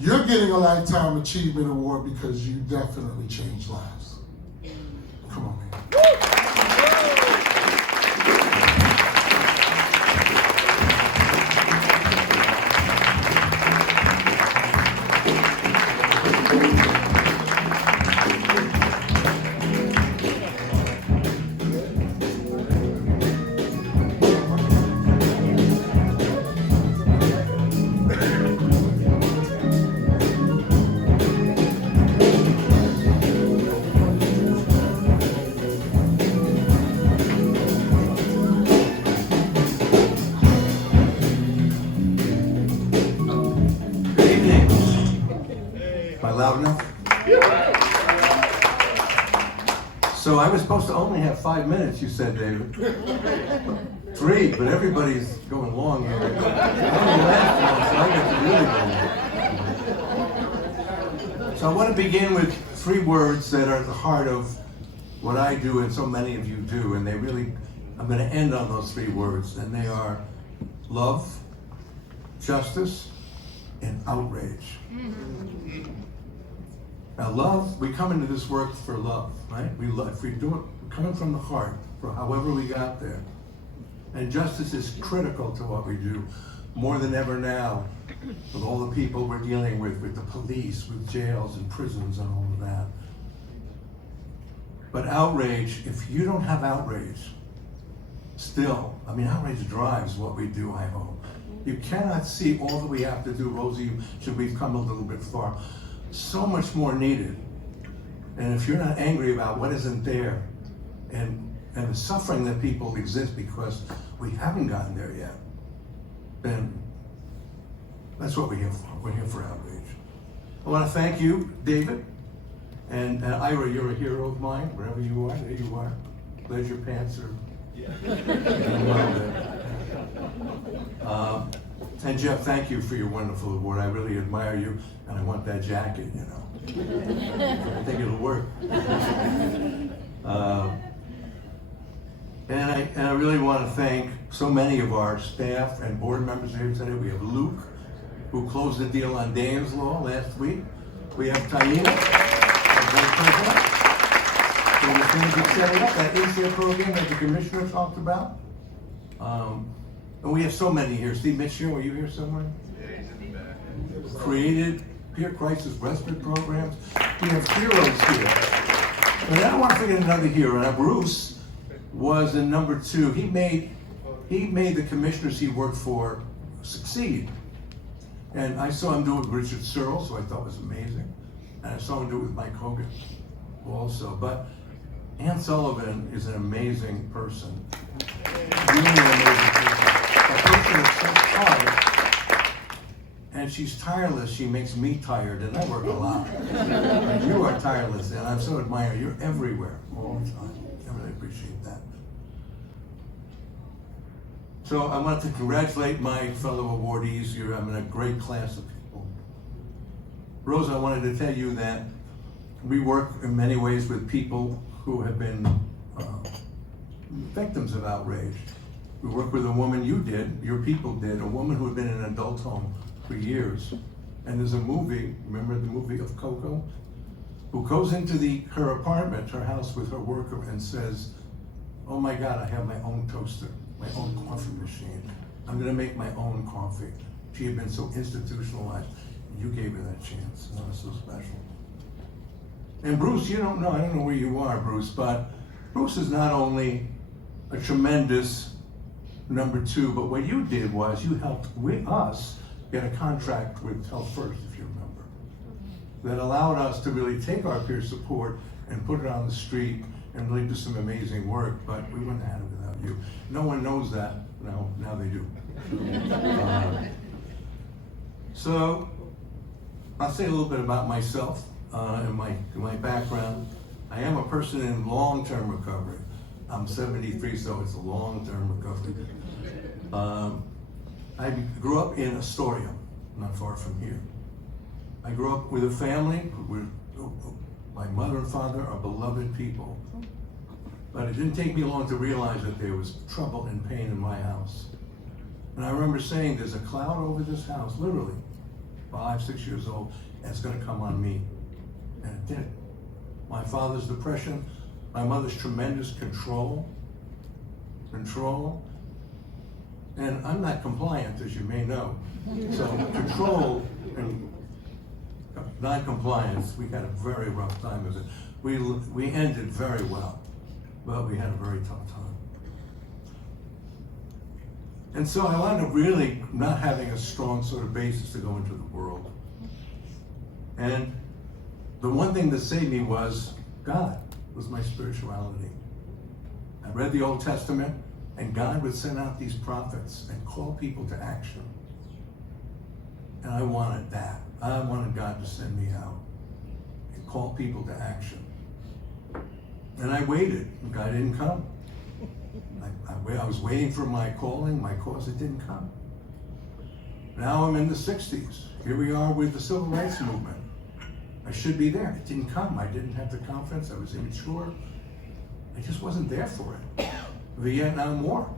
You're getting a Lifetime Achievement Award because you definitely changed lives. Come on, man. So I was supposed to only have 5 minutes, you said, David. 3, but everybody's going long here. I only last one, so I get to really go. So I want to begin with 3 words that are at the heart of what I do and so many of you do, and they really, I'm going to end on those 3 words, and they are love, justice, and outrage. Now love, we come into this work for love, right? We love, if we do it, we're coming from the heart, for however we got there. And justice is critical to what we do, more than ever now, with all the people we're dealing with the police, with jails and prisons and all of that. But outrage, if you don't have outrage, still, I mean, outrage drives what we do, I hope. You cannot see all that we have to do, Rosie, we've come a little bit far. So much more needed. And if you're not angry about what isn't there, and the suffering that people exist because we haven't gotten there yet, then that's what we're here for. We're here for outrage. I want to thank you, David, and Ira, you're a hero of mine, wherever you are, there you are. Glad your pants are. And Jeff, thank you for your wonderful award. I really admire you, and I want that jacket, you know. I think it'll work. And I really want to thank so many of our staff and board members here today. We have Luke, who closed the deal on Dan's Law last week. We have Taina, our board president. So the things that setting up that INSEAD program that the commissioner talked about. And we have so many here. Steve Mitchell, were you here somewhere? Yeah, he's in the back. Created peer crisis respite programs. We have heroes here. But I don't want to forget another hero. Now, Bruce was in number 2. He made the commissioners he worked for succeed. And I saw him do it with Richard Searle, so I thought it was amazing. And I saw him do it with Mike Hogan also. But Ann Sullivan is an amazing person. Really an amazing person. A person that's so hard, and she's tireless. She makes me tired, and I work a lot. And you are tireless, and I'm so admire. You're everywhere all the time. I really appreciate that. So I want to congratulate my fellow awardees. You're having a great class of people. Rosa, I wanted to tell you that we work in many ways with people who have been victims of outrage. We work with a woman you did, your people did, a woman who had been in an adult home for years. And there's a movie, remember the movie of Coco? Who goes into her apartment, her house with her worker and says, oh my God, I have my own toaster, my own coffee machine. I'm gonna make my own coffee. She had been so institutionalized, and you gave her that chance, and that was so special. And Bruce, I don't know where you are, Bruce, but Bruce is not only a tremendous number 2, but what you did was you helped us get a contract with Health First, if you remember, that allowed us to really take our peer support and put it on the street and really do some amazing work, but we wouldn't have had it without you. No one knows that. Now they do. So I'll say a little bit about myself and my background. I am a person in long-term recovery. I'm 73, so it's a long-term recovery. I grew up in Astoria, not far from here. I grew up with a family where my mother and father are beloved people. But it didn't take me long to realize that there was trouble and pain in my house. And I remember saying, there's a cloud over this house, literally, 5, 6 years old, and it's gonna come on me. And it did. My father's depression, my mother's tremendous control. And I'm not compliant, as you may know. So control and non-compliance, we had a very rough time with it. We ended very well, but we had a very tough time. And so I wound up really not having a strong sort of basis to go into the world. And the one thing that saved me was God, was my spirituality. I read the Old Testament, and God would send out these prophets and call people to action. And I wanted that. I wanted God to send me out and call people to action. And I waited, and God didn't come. I was waiting for my calling, my cause, it didn't come. Now I'm in the 60s. Here we are with the Civil Rights Movement. I should be there. It didn't come. I didn't have the confidence. I was immature. I just wasn't there for it. The Vietnam War.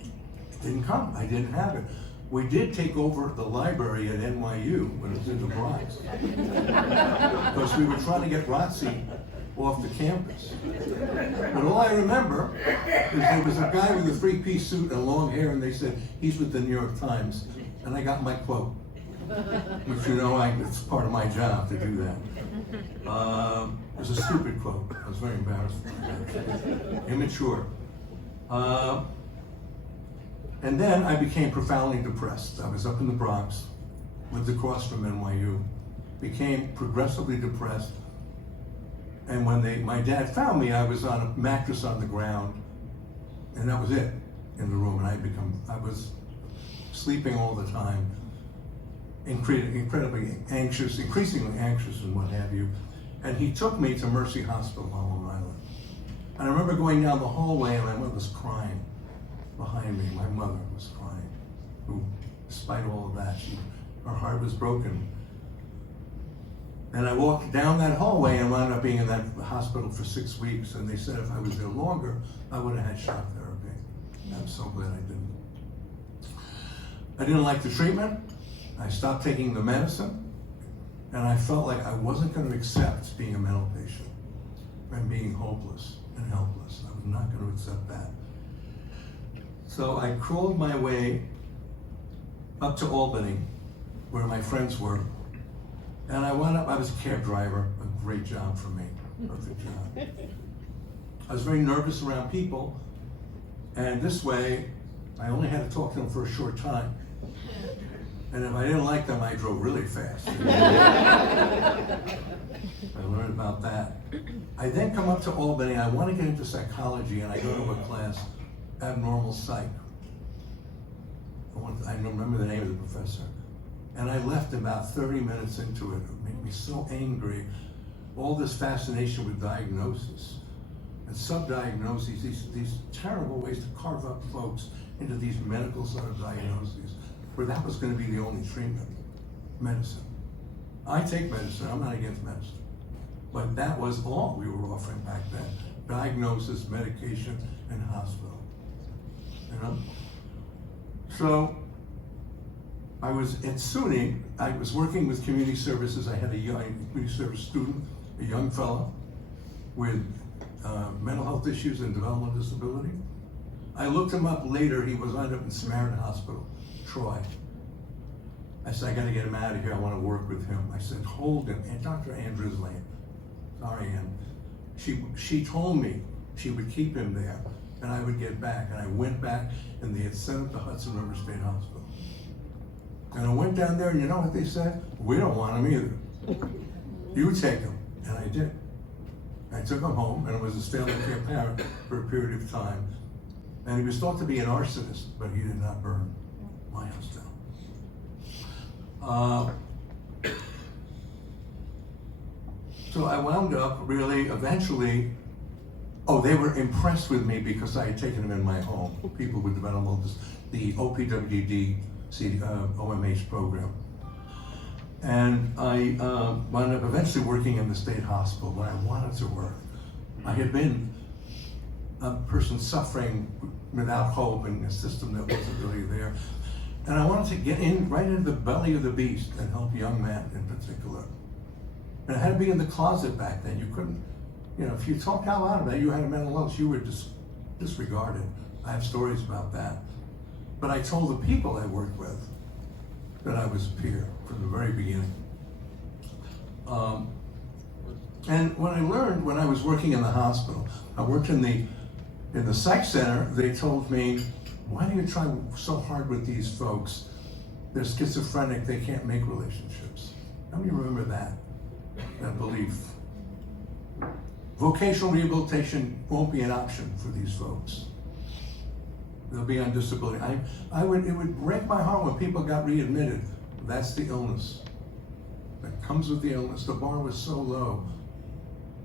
It didn't come. I didn't have it. We did take over the library at NYU when it was in the Bronx. Because we were trying to get ROTC off the campus. But all I remember is there was a guy with a 3-piece suit and long hair, and they said, he's with the New York Times. And I got my quote. Which, it's part of my job to do that. It was a stupid quote. I was very embarrassed. Immature. And then I became profoundly depressed. I was up in the Bronx, lived across from NYU, became progressively depressed. And when my dad found me, I was on a mattress on the ground, and that was it in the room. And I was sleeping all the time, incredibly anxious, increasingly anxious and what have you. And he took me to Mercy Hospital on Long Island. And I remember going down the hallway and my mother was crying behind me. My mother was crying, who, despite all of that, her heart was broken. And I walked down that hallway and wound up being in that hospital for 6 weeks. And they said if I was there longer, I would have had shock therapy. And I'm so glad I didn't. I didn't like the treatment. I stopped taking the medicine. And I felt like I wasn't going to accept being a mental patient and being hopeless and helpless. I was not going to accept that. So I crawled my way up to Albany, where my friends were. And I was a cab driver, a great job for me, perfect job. I was very nervous around people, and this way, I only had to talk to them for a short time. And if I didn't like them, I drove really fast. I learned about that. I then come up to Albany, I want to get into psychology, and I go to a class, abnormal psych. I remember the name of the professor. And I left about 30 minutes into it. It made me so angry. All this fascination with diagnosis and subdiagnoses, these terrible ways to carve up folks into these medical sort of diagnoses, where that was going to be the only treatment, medicine. I take medicine, I'm not against medicine. But that was all we were offering back then. Diagnosis, medication, and hospital. You know? So, I was at SUNY, I was working with community services. I had a young community service student, a young fellow with mental health issues and developmental disability. I looked him up later, he was wound up in Samaritan Hospital, Troy. I said, I gotta get him out of here, I wanna work with him. I said, hold him, and Dr. Andrews Lane, sorry Ann, she told me she would keep him there, and I would get back. And I went back, and they had sent him to Hudson River State Hospital. And I went down there, and you know what they said? We don't want him either. You take him. And I did. I took him home, and I was a stay-at-home care parent for a period of time. And he was thought to be an arsonist, but he did not burn my house down. So I wound up really, eventually, they were impressed with me because I had taken them in my home. People with developmental, the OPWD, OMH program. And I wound up eventually working in the state hospital when I wanted to work. I had been a person suffering without hope in a system that wasn't really there. And I wanted to get in right into the belly of the beast and help young men in particular. And I had to be in the closet back then. You couldn't, if you talked out loud about it, you had a mental illness, you were disregarded. I have stories about that. But I told the people I worked with that I was a peer from the very beginning. And what I learned when I was working in the hospital, I worked in the psych center, they told me, why do you try so hard with these folks? They're schizophrenic, they can't make relationships. How many remember that belief? Vocational rehabilitation won't be an option for these folks. They'll be on disability. It would break my heart when people got readmitted. That's the illness that comes with the illness. The bar was so low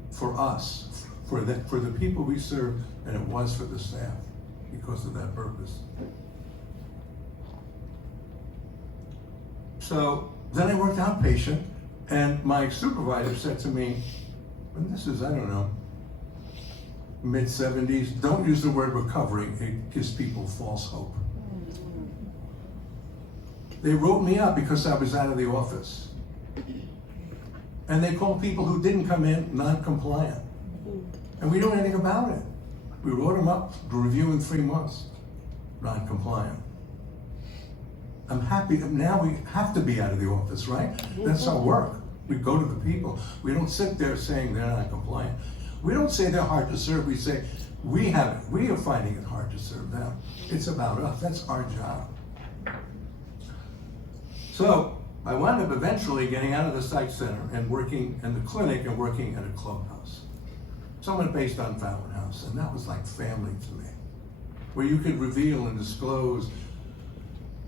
for us, for the people we serve, and it was for the staff because of that purpose. So then I worked outpatient, and my supervisor said to me, and this is, I don't know, mid-70s, don't use the word recovery, it gives people false hope. They wrote me up because I was out of the office. And they called people who didn't come in non-compliant. And we don't know anything about it. We wrote them up to review in 3 months, non-compliant. I'm happy, now we have to be out of the office, right? That's our work. We go to the people. We don't sit there saying they're not compliant. We don't say they're hard to serve, we say We are finding it hard to serve them. It's about us, that's our job. So I wound up eventually getting out of the psych center and working in the clinic and working at a clubhouse. Someone based on Fountain House, and that was like family to me, where you could reveal and disclose,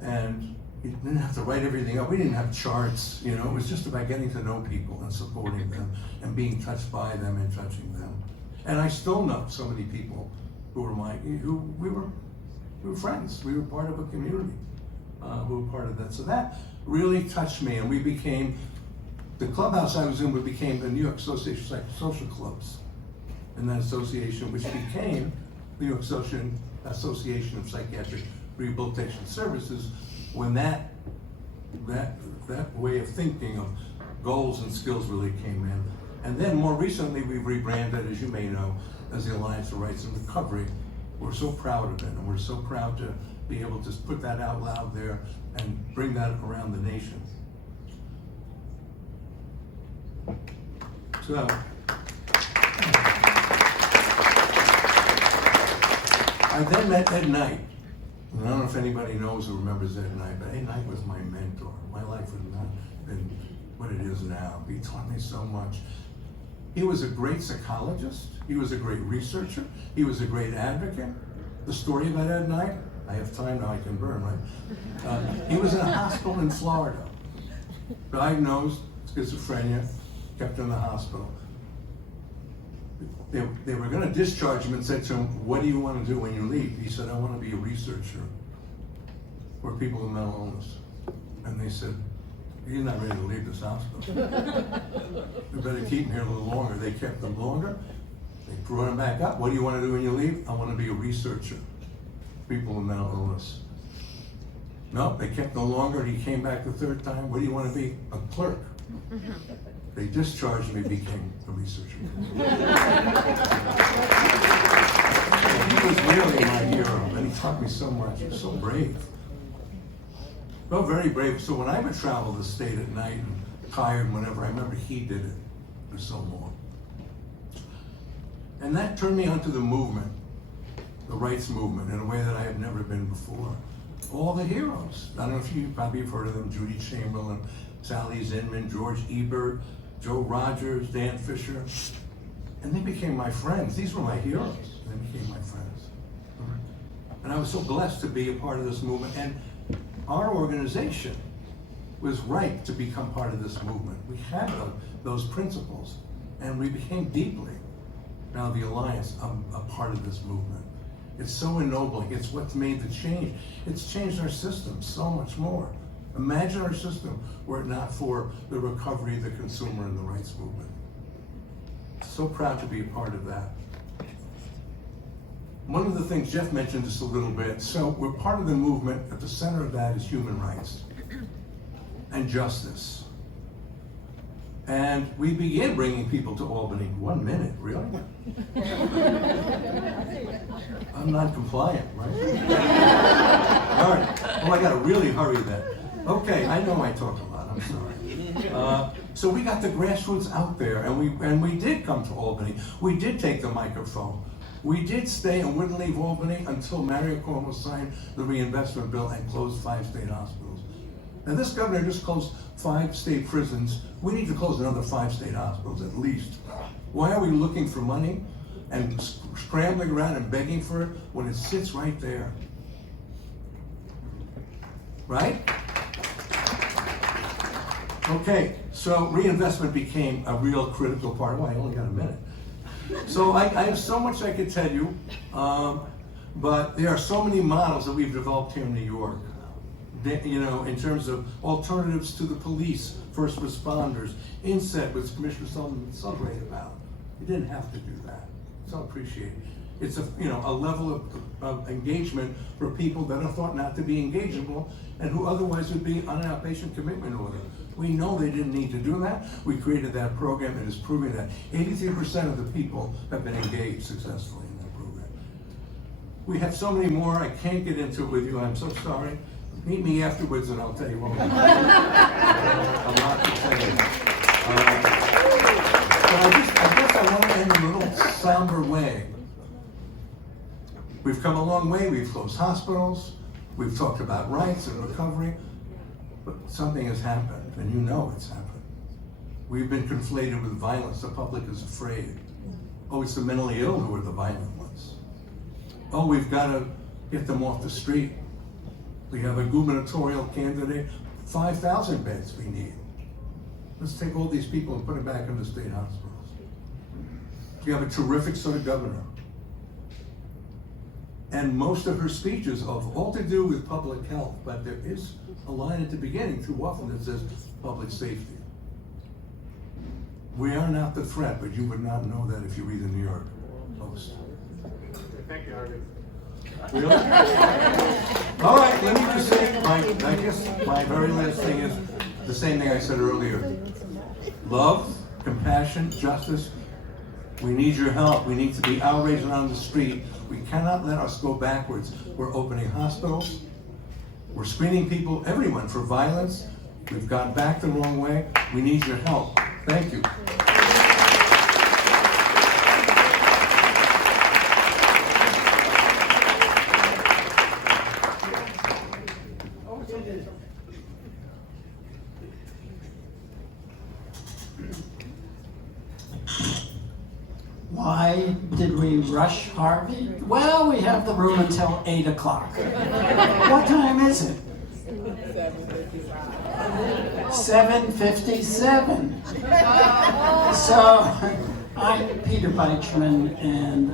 and you didn't have to write everything up. We didn't have charts, you know, it was just about getting to know people and supporting them and being touched by them and touching them. And I still know so many people who were we were friends. We were part of a community who were part of that. So that really touched me, and we became, the clubhouse I was in, we became the New York Association of Social Clubs. And that association, which became the New York Association of Psychiatric Rehabilitation Services, when that way of thinking of goals and skills really came in. And then more recently, we rebranded, as you may know, as the Alliance for Rights and Recovery. We're so proud of it, and we're so proud to be able to put that out loud there and bring that around the nation. So, I then met Ed Knight. And I don't know if anybody knows or remembers Ed Knight, but Ed Knight was my mentor. My life would not have been what it is now. He taught me so much. He was a great psychologist. He was a great researcher. He was a great advocate. The story about Ed Knight, I have time now, I can burn, right? He was in a hospital in Florida, diagnosed schizophrenia, kept in the hospital. They were going to discharge him and said to him, what do you want to do when you leave? He said, I want to be a researcher for people with mental illness. And they said, he's not ready to leave this hospital. We better keep him here a little longer. They kept him longer. They brought him back up. What do you want to do when you leave? I want to be a researcher. People with mental illness. No, they kept him longer. He came back the third time. What do you want to be? A clerk. They discharged me, became a researcher. He was really my hero, and he taught me so much. He was so brave. Well, very brave. So when I would travel the state at night and tired, whenever, I remember he did it for so long. And that turned me onto the movement, the rights movement, in a way that I had never been before. All the heroes. I don't know if you probably have heard of them, Judy Chamberlain, Sally Zinman, George Ebert, Joe Rogers, Dan Fisher. And they became my friends. These were my heroes. They became my friends. And I was so blessed to be a part of this movement. And our organization was ripe to become part of this movement. We had those principles, and we became deeply, now the Alliance, a part of this movement. It's so ennobling. It's what's made the change. It's changed our system so much more. Imagine our system were it not for the recovery of the consumer and the rights movement. So proud to be a part of that. One of the things Jeff mentioned just a little bit, so we're part of the movement. At the center of that is human rights and justice. And we began bringing people to Albany. 1 minute, really? I'm not compliant, right? All right, well, I gotta really hurry then. Okay, I know I talk a lot, I'm sorry. So we got the grassroots out there, and we did come to Albany. We did take the microphone. We did stay and wouldn't leave Albany until Mario Cuomo signed the reinvestment bill and closed 5 state hospitals. And this governor just closed 5 state prisons. We need to close another 5 state hospitals at least. Why are we looking for money and scrambling around and begging for it when it sits right there? Right? Okay, so reinvestment became a real critical part. Oh, I only got a minute. So I have so much I could tell you, but there are so many models that we've developed here in New York, you know, in terms of alternatives to the police, first responders, INSET, which Commissioner Sullivan was so great about. You didn't have to do that. So appreciate it. It's a level of engagement for people that are thought not to be engageable and who otherwise would be on an outpatient commitment order. We know they didn't need to do that. We created that program, and it's proving that 83% of the people have been engaged successfully in that program. We have so many more. I can't get into it with you. I'm so sorry. Meet me afterwards, and I'll tell you what. A lot to say. But I guess I want to end in a little somber way. We've come a long way. We've closed hospitals. We've talked about rights and recovery. But something has happened, and you know it's happened. We've been conflated with violence. The public is afraid. Oh, it's the mentally ill who are the violent ones. Oh, we've got to get them off the street. We have a gubernatorial candidate, 5,000 beds we need. Let's take all these people and put them back in the state hospitals. We have a terrific sort of governor. And most of her speeches have all to do with public health, but there is a line at the beginning too often that says public safety. We are not the threat, but you would not know that if you read the New York Post. Thank you, Harvey. Really? All right, let me just say, I guess my very last thing is the same thing I said earlier. Love, compassion, justice. We need your help. We need to be outraged on the street. We cannot let us go backwards. We're opening hospitals. We're screening people, everyone, for violence. We've gone back the wrong way. We need your help. Thank you. Why did we rush Harvey? Well, we have the room until 8 o'clock. What time is it? 7:57. So, I'm Peter Beichman, and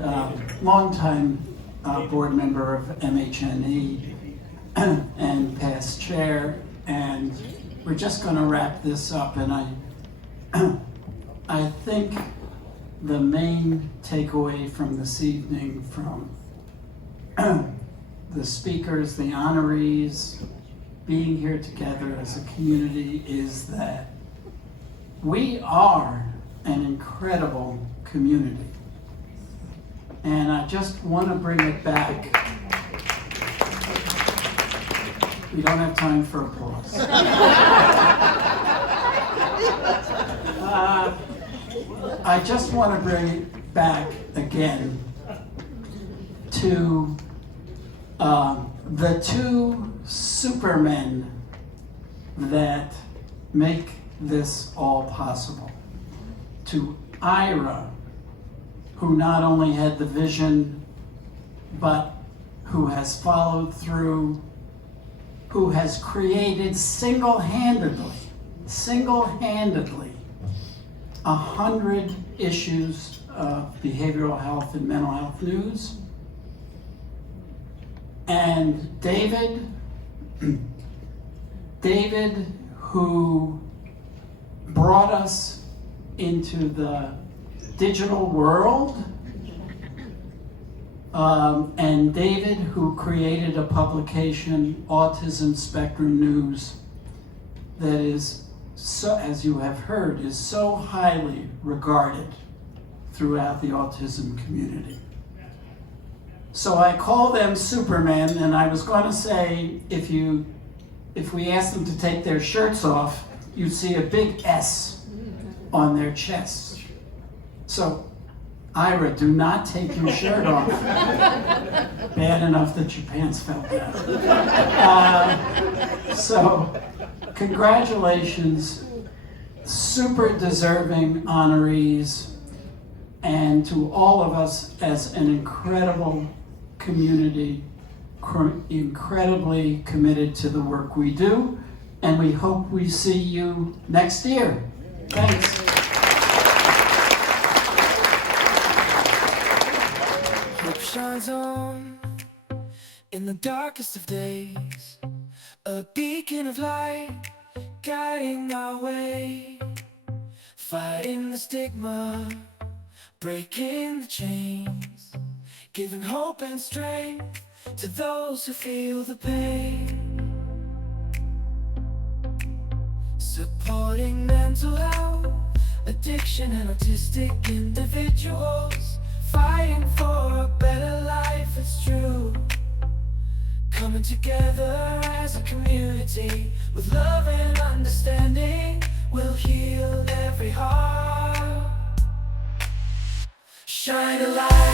longtime board member of MHNE and past chair, and we're just going to wrap this up. And I think the main takeaway from this evening from the speakers, the honorees, being here together as a community is that we are an incredible community. And I just want to bring it back. We don't have time for applause. I just want to bring it back again to the two supermen that make this all possible. To Ira, who not only had the vision, but who has followed through, who has created single-handedly, 100 issues of behavioral health and mental health news. And David, who brought us into the digital world, and David, who created a publication, Autism Spectrum News, that is, so, as you have heard, is so highly regarded throughout the autism community. So I call them Supermen, and I was going to say, if we asked them to take their shirts off, you'd see a big S on their chests. So, Ira, do not take your shirt off. Bad enough that your pants fell down. So, congratulations, super deserving honorees, and to all of us as an incredible community, incredibly committed to the work we do, and we hope we see you next year. Thanks. Hope shines on in the darkest of days, a beacon of light guiding our way, fighting the stigma, breaking the chains, giving hope and strength to those who feel the pain, supporting mental health, addiction and autistic individuals, fighting for a better life, it's true. Coming together as a community with love and understanding, we'll heal every heart. Shine a light.